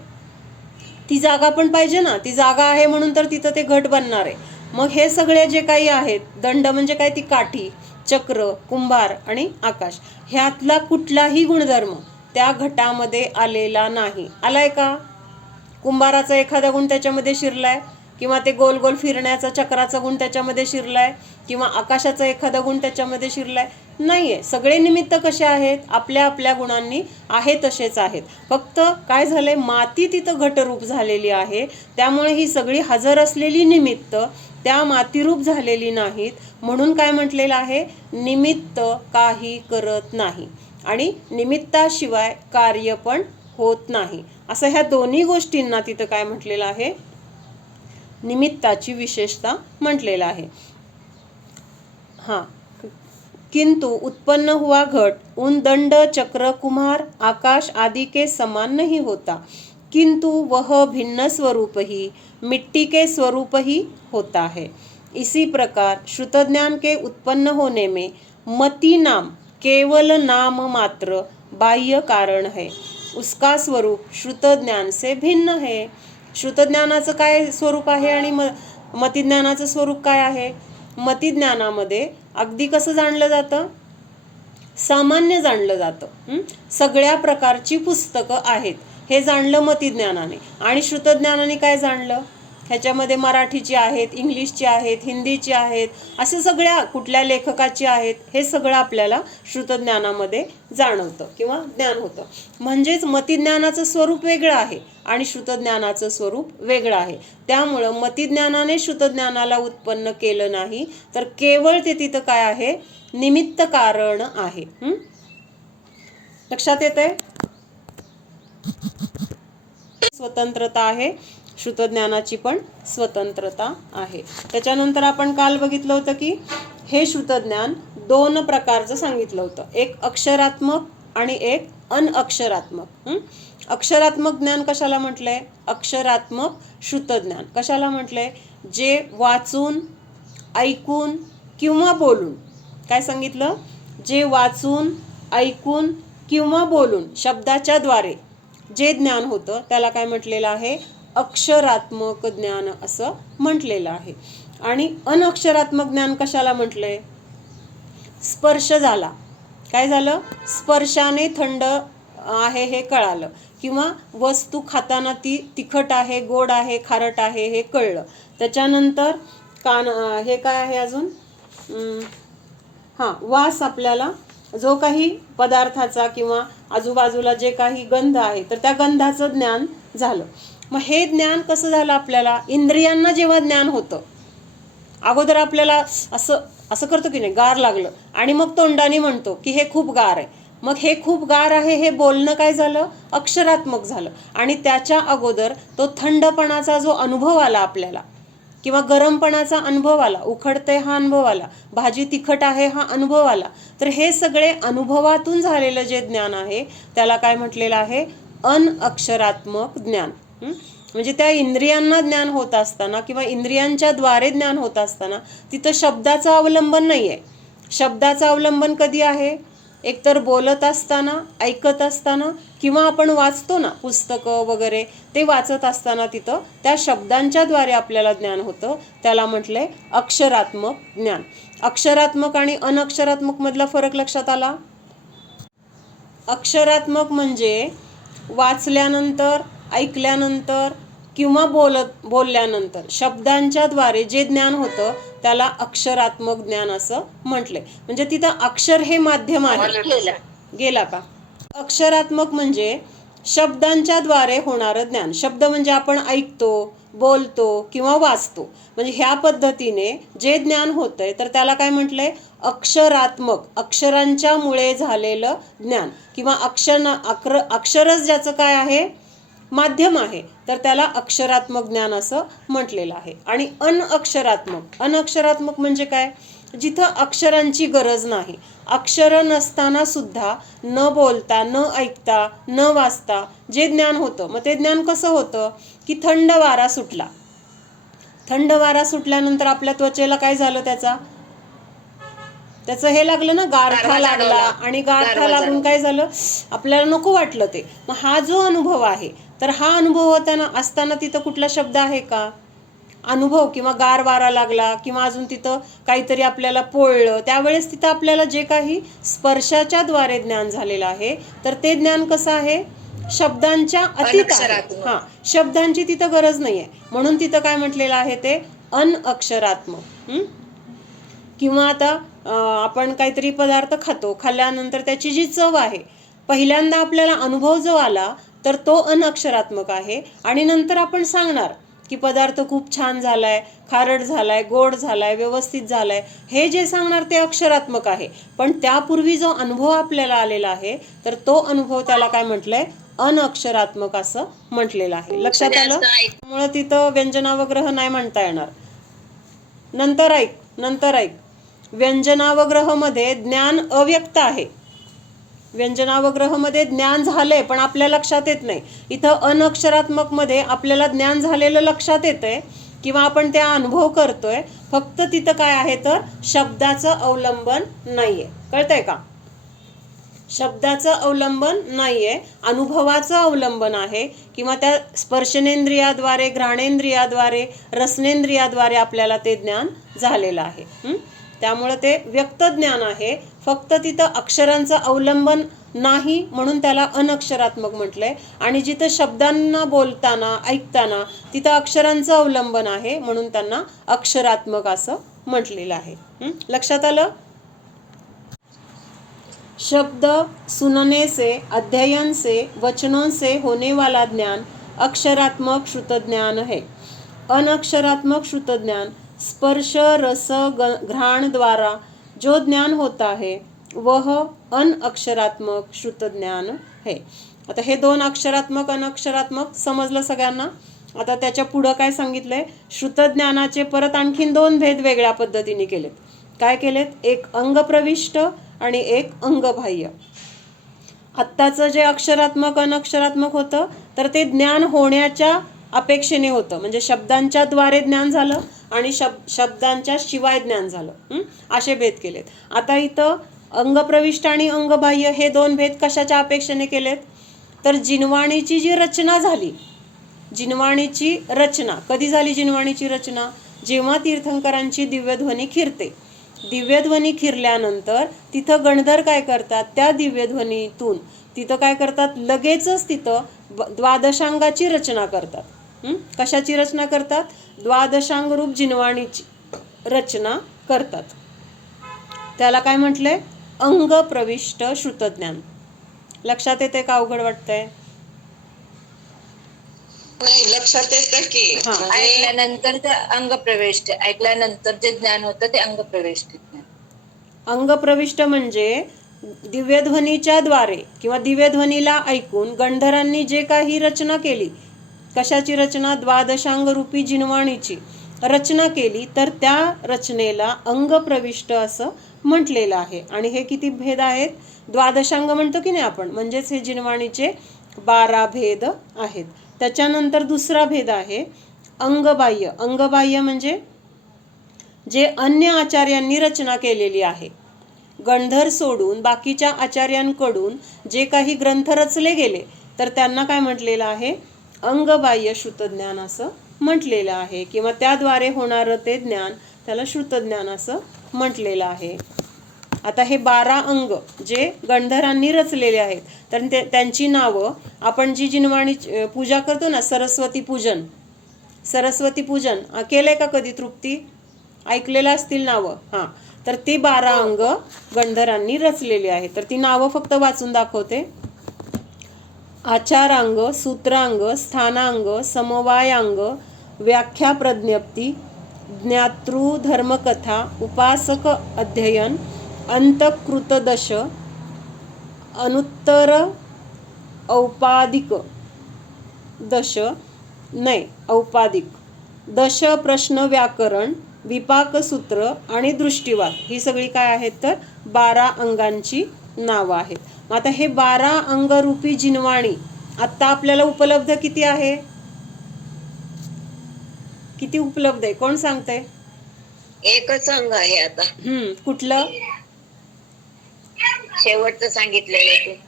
ती जागा पण पाहिजे ना. ती जागा आहे म्हणून तर तिथं ते घट बनणार आहे. मग हे सगळे जे काही आहेत, दंड म्हणजे काय, ती काठी, चक्र, कुंभार आणि आकाश, ह्यातला कुठलाही गुणधर्म त्या घटामध्ये आलेला नाही. आलाय का? कुंभाराचा एखादा गुण त्याच्यामध्ये शिरलाय किंवा ते गोल गोल फिरण्याचा चक्राचा गुण त्याच्यामध्ये शिरलाय किंवा आकाशाचा एखादा गुण त्याच्यामध्ये शिरलाय? नाहीये. सगळे निमित्त कसे आहेत? आपल्या आपल्या गुणांनी आहे तसेच आहेत. फक्त काय झालंय, माती तिथं घटरूप झालेली आहे. त्यामुळे ही सगळी हजर असलेली निमित्त त्या मातीरूप झालेली नाहीत. म्हणून काय म्हटलेलं आहे, निमित्त काही करत नाही आणि निमित्ताशिवाय कार्य पण होत नाही. असं ह्या दोन्ही गोष्टींना तिथं काय म्हटलेलं आहे, निमित्ताची विशेषता म्हटलेलं आहे. किंतु उत्पन्न हुआ घट उन दंड, चक्र, कुम्हार, आकाश आदि के समान नहीं होता, किंतु वह भिन्न स्वरूप ही मिट्टी के स्वरूप ही होता है. इसी प्रकार श्रुतज्ञान के उत्पन्न होने में मति नाम केवल नाम मात्र बाह्य कारण है, उसका स्वरूप श्रुतज्ञान से भिन्न है. श्रुतज्ञानाचं काय स्वरूप आहे आणि मतिज्ञानाचं स्वरूप काय आहे? मतिज्ञानामध्ये अगदी कसं जाणलं जातं? सामान्य जाणलं जातं. सगळ्या प्रकारची पुस्तकं आहेत हे जाणलं मतिज्ञानाने. आणि श्रुतज्ञानाने काय जाणलं? ह्याच्यामध्ये मराठीची आहेत, इंग्लिशची आहेत, हिंदीची आहेत, असं सगळ्या कुठल्या लेखकाची आहेत हे सगळं आपल्याला श्रुतज्ञानामध्ये जाणवतं किंवा ज्ञान होतं. म्हणजेच मतिज्ञानाचं स्वरूप वेगळं आहे आणि श्रुतज्ञानाचं स्वरूप वेगळं आहे. त्यामुळं मतिज्ञानाने श्रुतज्ञानाला उत्पन्न केलं नाही, तर केवळ ते तिथं काय आहे? निमित्त कारण आहे. लक्षात येतंय? स्वतंत्रता आहे, श्रुतज्ञानाची पण स्वतंत्रता आहे. त्याच्यानंतर आपण काल बघितलं होतं की हे श्रुतज्ञान 2 प्रकारचं सांगितलं होतं. एक अक्षरात्मक आणि एक अनअक्षरात्मक. अक्षरात्मक ज्ञान कशाला म्हटलंय? अक्षरात्मक श्रुतज्ञान कशाला म्हटलंय? जे वाचून, ऐकून किंवा बोलून, काय सांगितलं? जे वाचून, ऐकून किंवा बोलून शब्दाच्या द्वारे जे ज्ञान होतं त्याला काय म्हटलेलं आहे? अक्षरात्मक ज्ञान असं म्हटलेलं आहे. आणि अनअक्षरात्मक ज्ञान कशाला म्हटलंय? स्पर्श झाला, काय झालं? स्पर्शाने थंड आहे हे कळालं, किंवा वस्तू खाताना ती तिखट आहे, गोड आहे, खारट आहे हे कळलं. त्याच्यानंतर हे काय आहे अजून? वास, आपल्याला जो काही पदार्थाचा किंवा आजूबाजूला जे काही गंध आहे तर त्या गंधाचं ज्ञान झालं. मग हे ज्ञान कसं झालं आपल्याला? इंद्रियांना जेव्हा ज्ञान होतं, अगोदर आपल्याला असं करतो की नाही, गार लागलं आणि मग तोंडाने म्हणतो की हे खूप गार आहे. मग हे खूप गार आहे हे बोलणं काय झालं? अक्षरात्मक झालं. आणि त्याच्या अगोदर तो थंडपणाचा जो अनुभव आला आपल्याला, किंवा गरमपणाचा अनुभव आला, उखडते हा अनुभव आला, भाजी तिखट आहे हा अनुभव आला, तर हे सगळे अनुभवातून झालेलं जे ज्ञान आहे त्याला काय म्हटलेलं आहे? अनअक्षरात्मक ज्ञान. म्हणजे त्या इंद्रियांना ज्ञान होत असताना किंवा इंद्रियांच्या द्वारे ज्ञान होत असताना तिथं शब्दाचं अवलंबन नाही आहे. शब्दाचं अवलंबन कधी आहे? एकतर बोलत असताना, ऐकत असताना, किंवा आपण वाचतो ना पुस्तकं वगैरे, ते वाचत असताना तिथं त्या शब्दांच्या द्वारे आपल्याला ज्ञान होतं. त्याला म्हटलंय अक्षरात्मक ज्ञान. अक्षरात्मक आणि अनअक्षरात्मक मधला फरक लक्षात आला? अक्षरात्मक म्हणजे वाचल्यानंतर, ऐकल्यानंतर किंवा बोलल्यानंतर शब्दांच्या द्वारे जे ज्ञान होतं त्याला अक्षरात्मक ज्ञान असं म्हटलंय. म्हणजे तिथं अक्षर हे माध्यम आहे. गेला का? अक्षरात्मक म्हणजे शब्दांच्या द्वारे होणारं ज्ञान. शब्द म्हणजे आपण ऐकतो, बोलतो किंवा वाचतो, म्हणजे ह्या पद्धतीने जे ज्ञान होतंय तर त्याला काय म्हटलंय? अक्षरात्मक. अक्षरांच्या मुळे झालेलं ज्ञान, किंवा अक्षरच ज्याचं काय आहे? माध्यम आहे, तर त्याला अक्षरात्मक ज्ञान असं म्हटलेलं आहे. आणि अनअक्षरात्मक म्हणजे काय? जिथं अक्षरांची गरज नाही, अक्षर नसताना सुद्धा न बोलता, न ऐकता, न वाचता जे ज्ञान होतं, मग ते ज्ञान कसं होतं? की थंड वारा सुटला, थंड वारा सुटल्यानंतर आपल्या त्वचेला काय झालं? त्याचं हे लागलं ना, गारठा लागला, आणि गारठा लागून काय झालं? आपल्याला नको वाटलं ते. मग हा जो अनुभव आहे, तर हा अनुभव असताना तिथं कुठला शब्द आहे का? अनुभव, किंवा गार वारा लागला, किंवा अजून तिथं काहीतरी आपल्याला पोळलं, त्यावेळेस तिथं आपल्याला जे काही स्पर्शाच्या द्वारे ज्ञान झालेलं आहे तर ते ज्ञान कसं आहे? शब्दांच्या अतीत आहे. शब्दांची तिथं गरज नाहीये, म्हणून तिथं काय म्हटलेलं आहे? ते अनअक्षरात्मक. किंवा आता आपण काहीतरी पदार्थ खातो, खाल्ल्यानंतर त्याची जी चव आहे, पहिल्यांदा आपल्याला अनुभव जो आला तर तो अनअक्षरात्मक आहे, आणि नंतर आपण सांगणार की पदार्थ खूप छान झालाय, खारट झालाय, गोड झालाय, व्यवस्थित झालाय, हे जे सांगणार ते अक्षरात्मक आहे. पण त्यापूर्वी जो अनुभव आपल्याला आलेला आहे तर तो अनुभव त्याला काय म्हटलंय? अनअक्षरात्मक असं म्हटलेलं आहे. लक्षात आलं? त्यामुळे तिथं व्यंजनावग्रह नाही म्हणता येणार. नंतर ऐक, व्यंजनावग्रह मध्ये ज्ञान अव्यक्त आहे. व्यंजनावग्रह मध्ये ज्ञान झालंय पण आपल्या लक्षात येत नाही. इथं अनअक्षरात्मक मध्ये आपल्याला ज्ञान झालेलं लक्षात येतंय, किंवा आपण त्या अनुभव करतोय, फक्त तिथं काय आहे? तर शब्दाचं अवलंबन नाहीये. कळतंय का? शब्दाचं अवलंबन नाहीये, अनुभवाचं अवलंबन आहे, किंवा त्या स्पर्शनेंद्रियाद्वारे, घ्राणेंद्रियाद्वारे, रसनेंद्रियाद्वारे आपल्याला ते ज्ञान झालेलं आहे. त्यामुळे ते व्यक्त ज्ञान आहे. फक्त तिथं अक्षरांचं अवलंबन नाही म्हणून त्याला अनक्षरात्मक म्हटलंय, आणि जिथं शब्दांना बोलताना, ऐकताना तिथं अक्षरांचं अवलंबन आहे म्हणून त्यांना अक्षरात्मक असं म्हटलेलं आहे. लक्षात आलं? शब्द सुनने से, अध्ययन से, वचनों से होने वाला ज्ञान अक्षरात्मक श्रुत ज्ञान है. अनक्षरात्मक श्रुत ज्ञान स्पर्श रस घ्राण द्वारा जो ज्ञान होता है वह अनअक्षरात्मक श्रुत ज्ञान है. आता हे दोन अक्षरात्मक अनक्षरात्मक समजलं सगळ्यांना. आता त्याच्या पुढं काय सांगितलंय, श्रुतज्ञानाचे परत आणखीन दोन भेद वेगळ्या पद्धतीने केलेत. काय केलेत? एक अंगप्रविष्ट आणि एक अंगबाह्य. आत्ताचं जे अक्षरात्मक अनक्षरात्मक होतं तर ते ज्ञान होण्याच्या अपेक्षेने होतं, म्हणजे शब्दांच्या द्वारे ज्ञान झालं आणि शब्दांच्या शिवाय ज्ञान झालं. असे भेद केलेत. आता इथं अंगप्रविष्ट आणि अंगबाह्य हे दोन भेद कशाच्या अपेक्षेने केलेत? तर जिनवाणीची जी रचना झाली, जिनवाणीची रचना कधी झाली? जिनवाणीची रचना जेव्हा तीर्थंकरांची दिव्यध्वनी खिरते. दिव्यध्वनी खिरल्यानंतर तिथं गणधर काय करतात? त्या दिव्यध्वनीतून तिथं काय करतात? लगेचच तिथं द्वादशांगाची रचना करतात. कशाची रचना करतात? द्वादशांग रूप जिनवाणीची रचना करतात. त्याला काय म्हटलंय? अंगप्रविष्ट श्रुतज्ञान. लक्षात येते का अवघड वाटतंय? नाही, लक्षात येतं की ऐकल्यानंतर ते अंगप्रविष्ट, ऐकल्यानंतर जे ज्ञान होतं ते अंगप्रविष्ट ज्ञान. अंगप्रविष्ट म्हणजे दिव्यध्वनीच्या द्वारे किंवा दिव्यध्वनीला ऐकून गणधरांनी जे काही रचना केली, कशाची रचना? द्वादशांग रूपी जिनवाणीची रचना केली, तर त्या रचनेला अंगप्रविष्ट असं म्हटलेलं आहे. आणि हे किती भेद आहेत? द्वादशांग म्हणतो की नाही आपण, म्हणजेच हे जिनवाणीचे 12 भेद आहेत. त्याच्यानंतर दुसरा भेद आहे अंगबाह्य. अंगबाह्य म्हणजे जे अन्य आचार्यांनी रचना केलेली आहे. गणधर सोडून बाकीच्या आचार्यांकडून जे काही ग्रंथ रचले गेले तर त्यांना काय म्हटलेलं आहे? अंगबाह्य श्रुतज्ञान असं म्हटलेलं आहे, किंवा त्याद्वारे होणारं ते ज्ञान त्याला श्रुतज्ञान असं म्हटलेलं आहे. आता हे 12 अंग जे गणधरांनी रचलेले आहेत तर त्यांची नावं आपण जी जिनवाणी पूजा करतो ना, सरस्वती पूजन, सरस्वती पूजन केलंय का कधी तृप्ती? ऐकलेलं असतील नावं. हां, तर ती 12 अंग गणधरांनी रचलेली आहेत. तर ती नावं फक्त वाचून दाखवते. आचारांग, सूत्रांग, स्थानांग, समवायांग, व्याख्या प्रज्ञप्ती, ज्ञातृ धर्मकथा, उपासक अध्ययन, अंतकृतदश, अनुत्तर औपाधिक दश, नाही औपाधिक दश, प्रश्न व्याकरण, विपाकसूत्र आणि दृष्टिवाद, ही सगळी काय आहेत? तर 12 अंगांची नावं आहेत. मग आता हे 12 अंगरूपी जिनवाणी आता आपल्याला उपलब्ध किती आहे? किती उपलब्ध आहे? कोण सांगतंय? एकच अंग आहे आता. कुठलं? शेवटचं सांगितलेलं ते.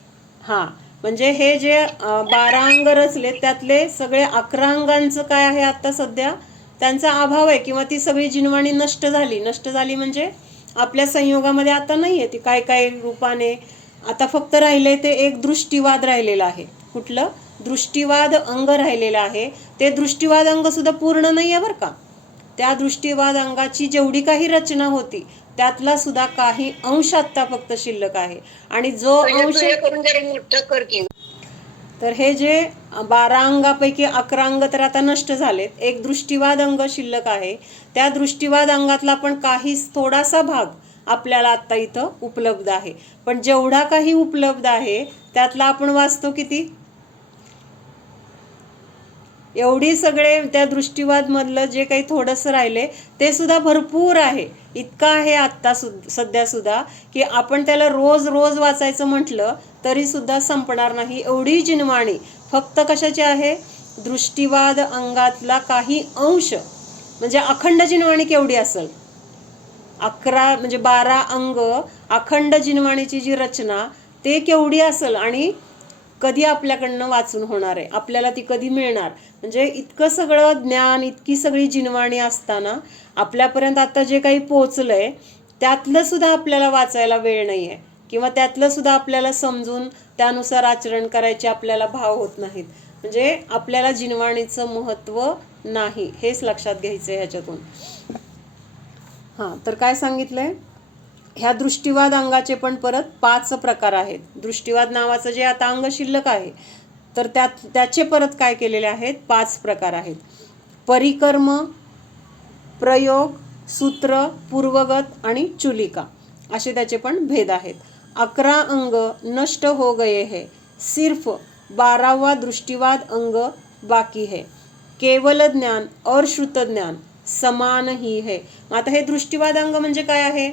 हा, म्हणजे हे जे 12 अंग रचले त्यातले सगळे 11 अंगांचं काय आहे आता सध्या? त्यांचा अभाव आहे, किंवा ती सगळी जिनवाणी नष्ट झाली. नष्ट झाली म्हणजे आपल्या संयोगामध्ये आता नाहीये ती काय काय रूपाने. आता फक्त राहिले ते एक दृष्टिवाद राहिलेला आहे. कुठलं? दृष्टिवाद अंग राहिलेलं आहे. ते दृष्टिवाद अंग सुद्धा पूर्ण नाही आहे बरं का. त्या दृष्टिवाद अंगाची जेवढी काही रचना होती त्यातला सुद्धा काही अंश आत्ता फक्त शिल्लक आहे. आणि जो अंश करून जरा मोठं कर की. तर हे जे 12 अंगापैकी 11 अंग तर आता नष्ट झालेत. एक दृष्टिवाद अंग शिल्लक आहे. त्या दृष्टिवाद अंगातला पण काही थोडासा भाग आपल्याला आता इथं उपलब्ध आहे. पण जेवढा काही उपलब्ध आहे त्यातला आपण वाचतो किती? एवढी सगळे त्या दृष्टिवाद मधलं जे काही थोडंसं राहिले ते सुद्धा भरपूर आहे. इतकं आहे आत्ता सध्या सुद्धा की आपण त्याला रोज रोज वाचायचं म्हटलं तरी सुद्धा संपणार नाही. एवढी जिनवाणी फक्त कशाची आहे? दृष्टिवाद अंगातला काही अंश. म्हणजे अखंड जिनवाणी केवढी असेल? 11 म्हणजे 12 अंग अखंड जिनवाणीची जी रचना ते केवढी असेल आणि कधी आपल्याकडनं वाचून होणार आहे, आपल्याला ती कधी मिळणार. म्हणजे इतकं सगळं ज्ञान, इतकी सगळी जिनवाणी असताना आपल्यापर्यंत आता जे काही पोचलंय त्यातलं सुद्धा आपल्याला वाचायला वेळ नाही आहे, किंवा त्यातलं सुद्धा आपल्याला समजून त्यानुसार आचरण करायचे आपल्याला भाव होत नाहीत. म्हणजे आपल्याला जिनवाणीचं महत्त्व नाही, हेच लक्षात घ्यायचं आहे ह्याच्यातून. हां, तर काय सांगितलंय, ह्या दृष्टिवाद अंगाचे पण परत 5 प्रकार आहेत. दृष्टिवाद नावाचं जे आता अंग शिल्लक आहे तर त्याचे परत काय केलेले आहेत, 5 प्रकार आहेत. परिकर्म, प्रयोग, सूत्र, पूर्वगत आणि चुलिका असे त्याचे पण भेद आहेत. 11 अंग नष्ट हो गए है, सिर्फ 12वां दृष्टिवाद अंग बाकी है. केवल ज्ञान और श्रुत ज्ञान समान ही है. आता हे दृष्टिवाद अंग म्हणजे काय आहे,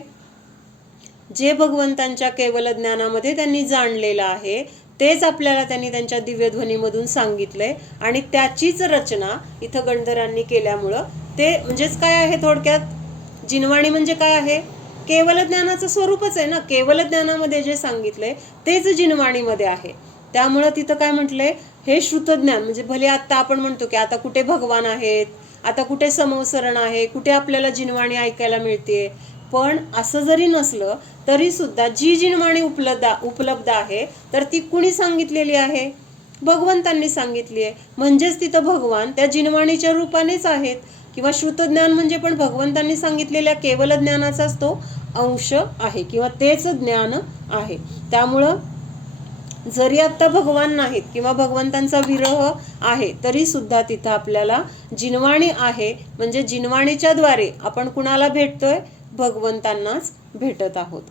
जे भगवंतांच्या केवल ज्ञानामध्ये त्यांनी जाणलेलं आहे तेच आपल्याला त्यांनी त्यांच्या दिव्यध्वनीमधून सांगितलंय, आणि त्याचीच रचना इथं गणधरांनी केल्यामुळं ते म्हणजेच काय आहे, थोडक्यात जिनवाणी म्हणजे काय आहे, केवल ज्ञानाचं स्वरूपच आहे ना. केवल ज्ञानामध्ये जे सांगितलंय तेच जिनवाणीमध्ये आहे. त्यामुळं तिथं काय म्हटलंय, हे श्रुतज्ञान म्हणजे भले आता आपण म्हणतो की आता कुठे भगवान आहेत, आता कुठे समवसरण आहे, कुठे आपल्याला जिनवाणी ऐकायला मिळते, पण असं जरी नसलं तरी सुद्धा जी जिनवाणी उपलब्ध आहे तर ती कुणी सांगितलेली आहे, भगवंतांनी सांगितली आहे. म्हणजेच तिथं भगवान त्या जिनवाणीच्या रूपानेच आहेत, किंवा श्रुतज्ञान म्हणजे पण भगवंतांनी सांगितलेल्या केवल ज्ञानाचाच तो अंश आहे, किंवा तेच ज्ञान आहे. त्यामुळं जरी आता भगवान नाहीत किंवा भगवंतांचा विरह आहे तरी सुद्धा तिथं आपल्याला जिनवाणी आहे. म्हणजे जिनवाणीच्या द्वारे आपण कुणाला भेटतोय, भगवंतांनाच भेटत आहोत.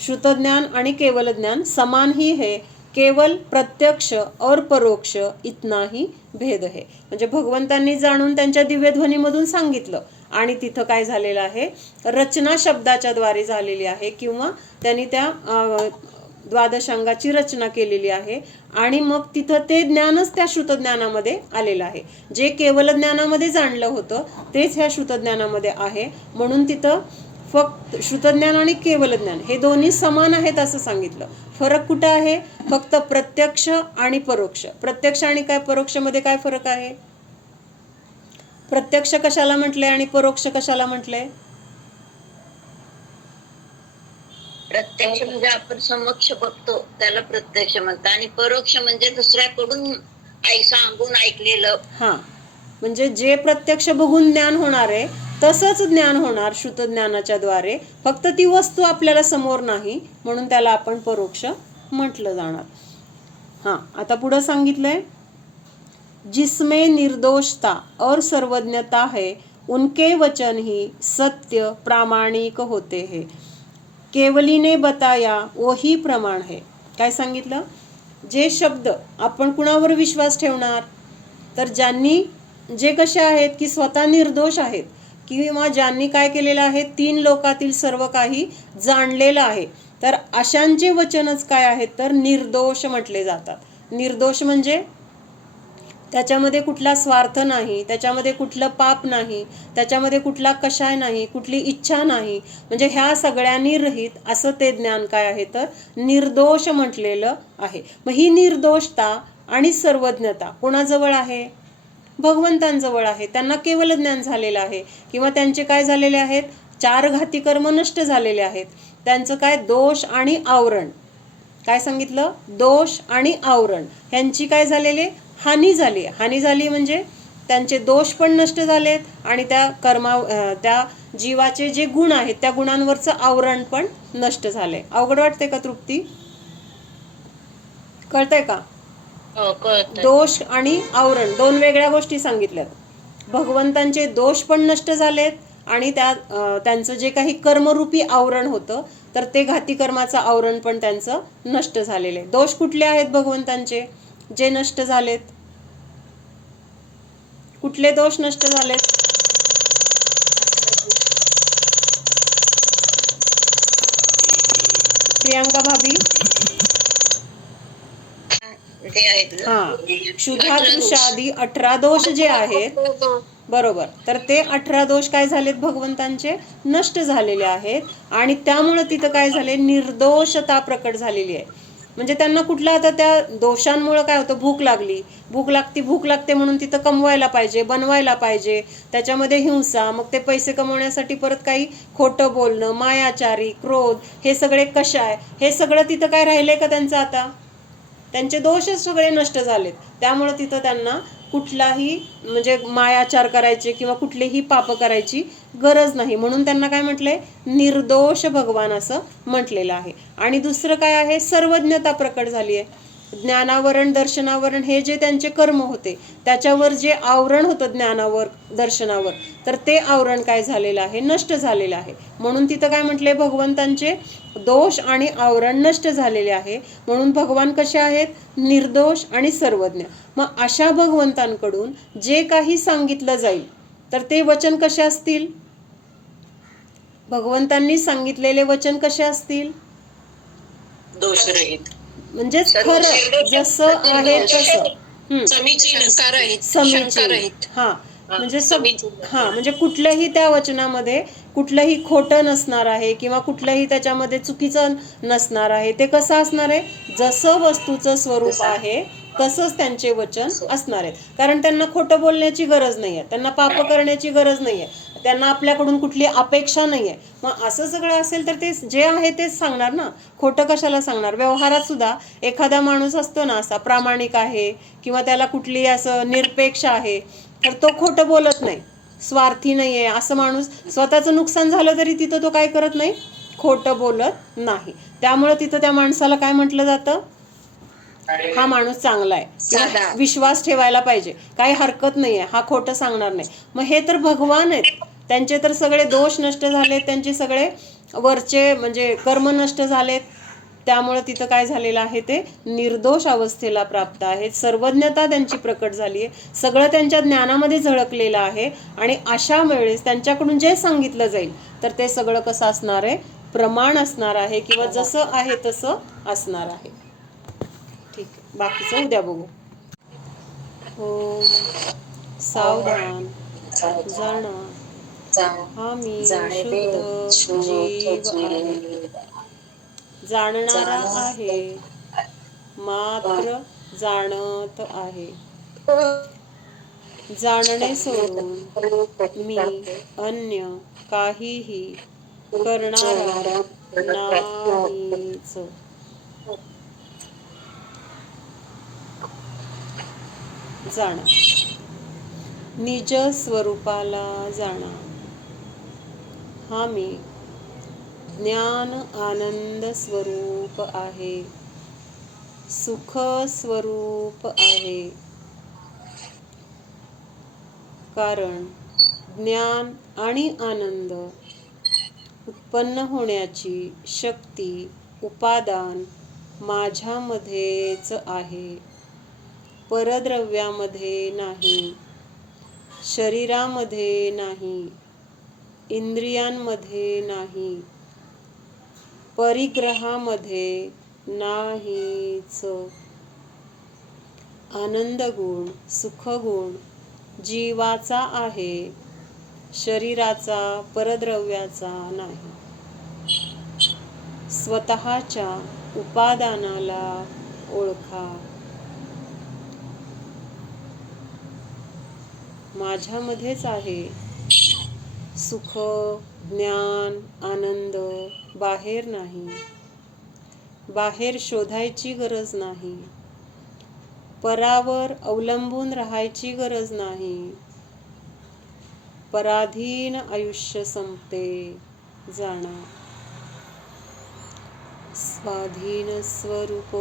श्रुतज्ञान आणि केवल ज्ञान समान ही है, केवल प्रत्यक्ष और परोक्ष इतना ही भेद है. म्हणजे भगवंतांनी जाणून त्यांच्या दिव्यध्वनीमधून सांगितलं, आणि तिथं काय झालेलं आहे, रचना शब्दाच्या द्वारे झालेली आहे, किंवा त्यांनी त्या द्वादशांगाची रचना केलेली आहे, आणि मग तिथं ते ज्ञानच त्या श्रुतज्ञानामध्ये आलेलं आहे. जे केवल ज्ञानामध्ये जाणलं होतं तेच ह्या श्रुतज्ञानामध्ये आहे. म्हणून तिथं फक्त श्रुतज्ञान आणि केवल ज्ञान हे दोन्ही समान आहेत असं सांगितलं. फरक कुठं आहे, फक्त प्रत्यक्ष आणि परोक्ष. प्रत्यक्ष आणि काय परोक्षमध्ये काय फरक आहे, प्रत्यक्ष कशाला म्हटलंय आणि परोक्ष कशाला म्हटलंय. प्रत्यक्ष म्हणजे आपण समक्ष बघतो त्याला प्रत्यक्ष म्हणतात, आणि परोक्ष म्हणजे दुसऱ्याकडून सांगून ऐकलेलं. हा, म्हणजे जे प्रत्यक्ष बघून ज्ञान होणार आहे तसंच ज्ञान होणार श्रुतज्ञानाच्या द्वारे, फक्त ती वस्तू आपल्याला समोर नाही म्हणून त्याला आपण परोक्ष म्हटलं जाणार. हां, आता पुढं सांगितलंय, जिसमें निर्दोषता और सर्वज्ञता है उनके वचन ही सत्य प्रामाणिक होते हैं, केवली ने बताया वही प्रमाण है. काय सांगितलं, जे शब्द आपण कुणावर विश्वास ठेवणार, तर ज्यांनी जे कसे आहेत की स्वतः निर्दोष आहेत, किंवा ज्यांनी काय केलेलं आहे, 3 लोकातील सर्व काही जाणलेलं आहे, तर अशांचे वचनच काय आहेत तर निर्दोष म्हटले जातात. निर्दोष म्हणजे त्याच्यामध्ये कुठला स्वार्थ नाही, त्याच्यामध्ये कुठलं पाप नाही, त्याच्यामध्ये कुठला कषाय नाही, कुठली इच्छा नाही, म्हणजे ह्या सगळ्यांनी रहित असं ते ज्ञान काय आहे तर निर्दोष म्हटलेलं आहे. मग ही निर्दोषता आणि सर्वज्ञता कोणाजवळ आहे, भगवंतांजवळ आहे. त्यांना केवल ज्ञान झालेलं आहे, किंवा त्यांचे काय झालेले आहेत, 4 घाती कर्म नष्ट झालेले आहेत. त्यांचं काय, दोष आणि आवरण. काय सांगितलं, दोष आणि आवरण ह्यांची काय झालेले, हानी झाली. हानी झाली म्हणजे त्यांचे दोष पण नष्ट झालेत, आणि त्या जीवाचे जे गुण आहेत त्या गुणांवरचं आवरण पण नष्ट झालंय. अवघड वाटते का तृप्ती, कळतंय का. दोष आणि आवरण 2 वेगळ्या गोष्टी सांगितल्यात. भगवंतांचे दोष पण नष्ट झालेत, आणि त्यांचं जे काही कर्मरूपी आवरण होतं तर ते घाती कर्माचं आवरण पण त्यांचं नष्ट झालेलं आहे. दोष कुठले आहेत भगवंतांचे जे नष्ट झालेत, कुठले दोष नष्ट झालेत, प्रियांका भाभी. हा, क्षुधा तृषादी 18 दोष जे आहेत बरोबर. तर ते 18 दोष काय झालेत भगवंतांचे? नष्ट झालेले आहेत. आणि त्यामुळे तिथं काय झाले? निर्दोषता प्रकट झालेली आहे. म्हणजे त्यांना कुठला आता त्या दोषांमुळे काय होतं? भूक लागली, भूक लागते म्हणून तिथं कमवायला पाहिजे, बनवायला पाहिजे, त्याच्यामध्ये हिंसा, मग ते पैसे कमवण्यासाठी परत काही खोटं बोलणं, मायाचारी, क्रोध, हे सगळे कषाय, हे सगळं तिथं काय राहिलंय का त्यांचं? आता त्यांचे दोषच सगळे नष्ट झालेत. त्यामुळे तिथं त्यांना कुठलाही म्हणजे मायाचार करायचे किंवा कुठलेही पाप करायची गरज नाही. म्हणून त्यांना काय म्हटलंय? निर्दोष भगवान असं म्हटलेलं आहे. आणि दुसरं काय आहे? सर्वज्ञता प्रकट झाली आहे. ज्ञानावरण, दर्शनावरण हे जे त्यांचे कर्म होते, त्याच्यावर जे आवरण होतं ज्ञानावर, दर्शनावर, तर ते आवरण काय झालेलं आहे? नष्ट झालेलं आहे. म्हणून तिथं काय म्हटलंय? भगवंतांचे दोष आणि आवरण नष्ट झालेले आहे. म्हणून भगवान कसे आहेत? निर्दोष आणि सर्वज्ञ. मग अशा भगवंतांकडून जे काही सांगितलं जाईल तर ते वचन कसे असतील? भगवंतांनी सांगितलेले वचन कसे असतील? दोषरहित, म्हणजे खरं जसं आहे तसं. समीचीन. हा म्हणजे म्हणजे कुठलंही त्या वचनामध्ये कुठलंही खोटं नसणार आहे किंवा कुठलंही त्याच्यामध्ये चुकीचं नसणार आहे. ते कसं असणार आहे? जसं वस्तूचं स्वरूप आहे तसंच त्यांचे वचन असणार आहेत. कारण त्यांना खोटं बोलण्याची गरज नाही आहे, त्यांना पाप करण्याची गरज नाही आहे, त्यांना आपल्याकडून कुठली अपेक्षा नाही आहे. मग असं सगळं असेल तर ते जे आहे तेच सांगणार ना. खोटं कशाला सांगणार? व्यवहारात सुद्धा एखादा माणूस असतो ना असा प्रामाणिक आहे किंवा त्याला कुठली असं निरपेक्ष आहे, तर तो खोटं बोलत नाही, स्वार्थी नाही आहे. असं माणूस स्वतःचं नुकसान झालं तरी तिथं तो काय करत नाही? खोटं बोलत नाही. त्यामुळे तिथं त्या माणसाला काय म्हटलं जातं? हा माणूस चांगला आहे किंवा विश्वास ठेवायला पाहिजे, काही हरकत नाही आहे, हा खोटं सांगणार नाही. मग हे तर भगवान आहेत, त्यांचे तर सगळे दोष नष्ट झालेत, त्यांचे सगळे वरचे म्हणजे कर्म नष्ट झालेत. त्यामुळे तिथं काय झालेलं आहे? ते निर्दोष अवस्थेला प्राप्त आहेत. सर्वज्ञता त्यांची प्रकट झाली आहे, सगळं त्यांच्या ज्ञानामध्ये झळकलेलं आहे. आणि अशा वेळेस त्यांच्याकडून जे सांगितलं जाईल तर ते सगळं कसं असणार आहे? प्रमाण असणार आहे किंवा जसं आहे तसं असणार आहे. ठीक आहे, बाकीचं उद्या बघू. ओम सावधान जाणा, हा मी शुद्ध जीव आहे, जाणणारा आहे, मात्र जाणत आहे. जाणणे सोडून मी अन्य काहीही करणारा नाहीच. जाणा, निज स्वरूपाला जाणा. हा मी ज्ञान आनंद स्वरूप आहे, सुख स्वरूप आहे. कारण ज्ञान आणि आनंद उत्पन्न होण्याची शक्ती, उपादान माझ्यामध्येच आहे, परद्रव्यामध्ये नाही, शरीरामध्ये नाही, इंद्रियांमध्ये नाही, परिग्रहामध्ये नाहीच. आनंदगुण, सुखगुण जीवाचा आहे, शरीराचा, परद्रव्याचा नाही. स्वतःच्या उपादानाला ओळखा. माझ्यामध्येच आहे सुख, ज्ञान, आनंद, बाहेर नाही. बाहेर शोधायची गरज नाही, परावर अवलंबून राहायची गरज नाही. पराधीन आयुष्य संपते. जाणा, स्वाधीन स्वरूपोऽहम्.